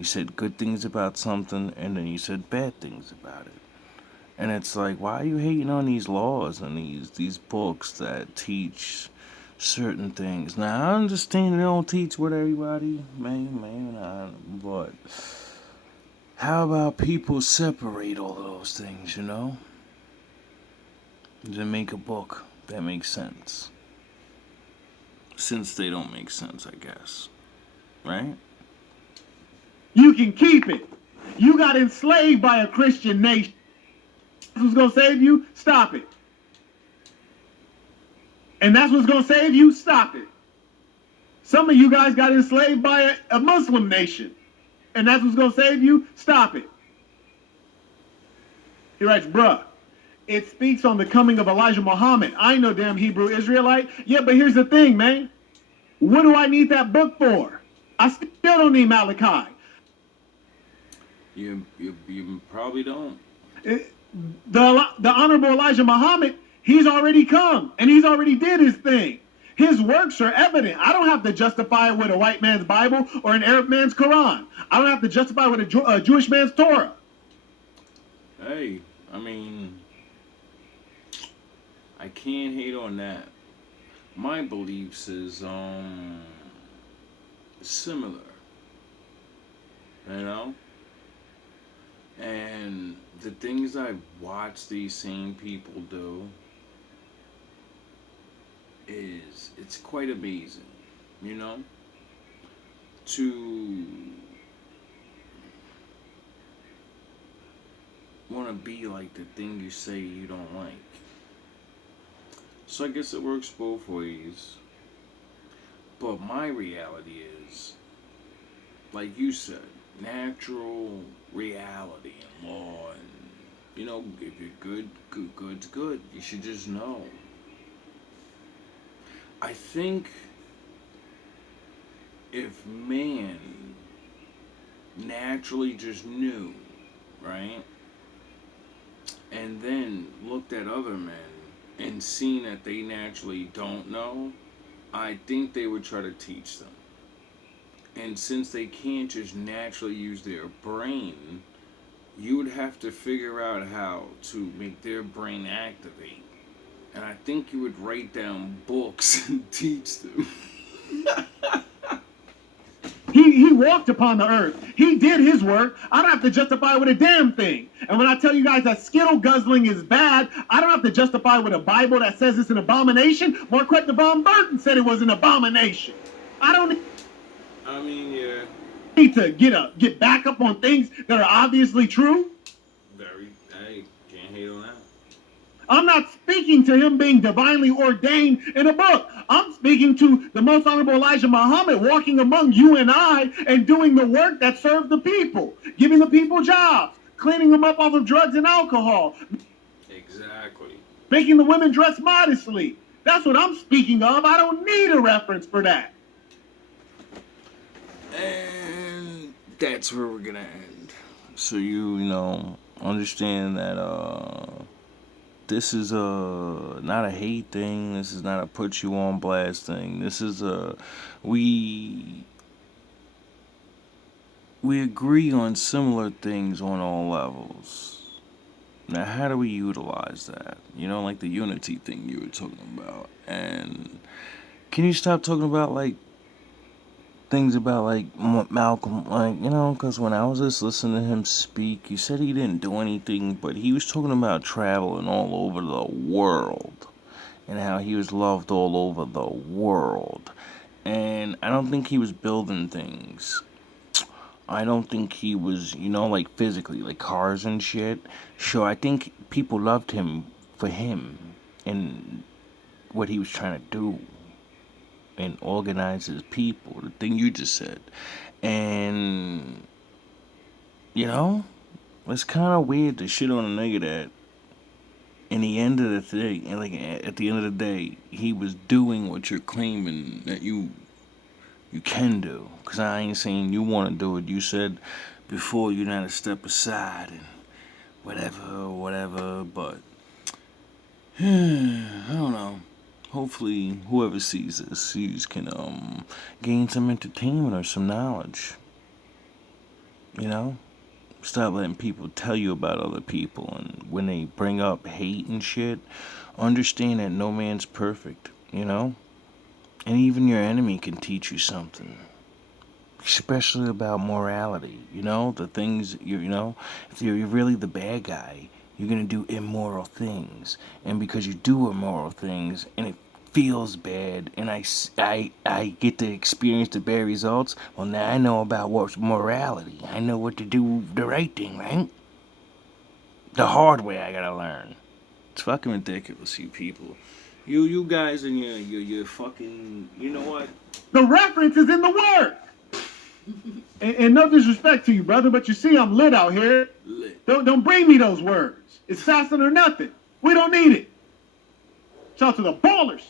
You said good things about something, and then you said bad things about it. And it's like, why are you hating on these laws and these books that teach certain things? Now, I understand they don't teach what everybody may not, but how about people separate all of those things, you know? Then make a book that makes sense. Since they don't make sense, I guess. Right? You can keep it. You got enslaved by a Christian nation. That's what's going to save you? Stop it. And that's what's going to save you? Stop it. Some of you guys got enslaved by a Muslim nation. And that's what's going to save you? Stop it. He writes, bruh, it speaks on the coming of Elijah Muhammad. I ain't no damn Hebrew Israelite. Yeah, but here's the thing, man. What do I need that book for? I still don't need Malachi. You probably don't. The Honorable Elijah Muhammad, he's already come, and he's already did his thing. His works are evident. I don't have to justify it with a white man's Bible or an Arab man's Quran. I don't have to justify it with a Jewish man's Torah. Hey, I mean, I can't hate on that. My beliefs is similar, you know? And the things I've watched these same people do it's quite amazing, you know? To want to be like the thing you say you don't like. So I guess it works both ways. But my reality is, like you said, natural reality and law, and you know, if you're good's good. You should just know. I think if man naturally just knew, right, and then looked at other men and seen that they naturally don't know, I think they would try to teach them. And since they can't just naturally use their brain, you would have to figure out how to make their brain activate. And I think you would write down books and teach them. He walked upon the earth. He did his work. I don't have to justify with a damn thing. And when I tell you guys that Skittle guzzling is bad, I don't have to justify with a Bible that says it's an abomination. Marquette DeVon Burton said it was an abomination. I don't Yeah. need to get back up on things that are obviously true. Hey, can't hate on that. I'm not speaking to him being divinely ordained in a book. I'm speaking to the most honorable Elijah Muhammad walking among you and I and doing the work that served the people, giving the people jobs, cleaning them up off of drugs and alcohol. Exactly. Making the women dress modestly. That's what I'm speaking of. I don't need a reference for that. And that's where we're gonna end. So you know, understand that this is not a hate thing. This is not a put you on blast thing. This is we agree on similar things on all levels. Now, how do we utilize that? You know, like the unity thing you were talking about. And can you stop talking about like things about like Malcolm, like, you know, because when I was just listening to him speak, he said he didn't do anything, but he was talking about traveling all over the world and how he was loved all over the world. And I don't think he was building things. I don't think he was, you know, like physically, like cars and shit. Sure, I think people loved him for him and what he was trying to do. And organize his people, the thing you just said. And, you know, it's kind of weird to shit on a nigga that, in the end of the thing, and like at the end of the day, he was doing what you're claiming that you can do. Because I ain't saying you want to do it. You said before you had to step aside and whatever, but I don't know. Hopefully, whoever sees this can gain some entertainment or some knowledge. You know? Stop letting people tell you about other people, and when they bring up hate and shit, understand that no man's perfect, you know? And even your enemy can teach you something. Especially about morality, you know? The things, you know? If you're really the bad guy, you're gonna do immoral things. And because you do immoral things, and it feels bad, and I get to experience the bad results, well, now I know about what's morality. I know what to do the right thing, right? The hard way I gotta learn. It's fucking ridiculous, you people. You guys and your fucking, you know what? The reference is in the word. And no disrespect to you, brother, but you see I'm lit out here. Lit. Don't bring me those words. It's assassin or nothing. We don't need it. Shout out to the ballers.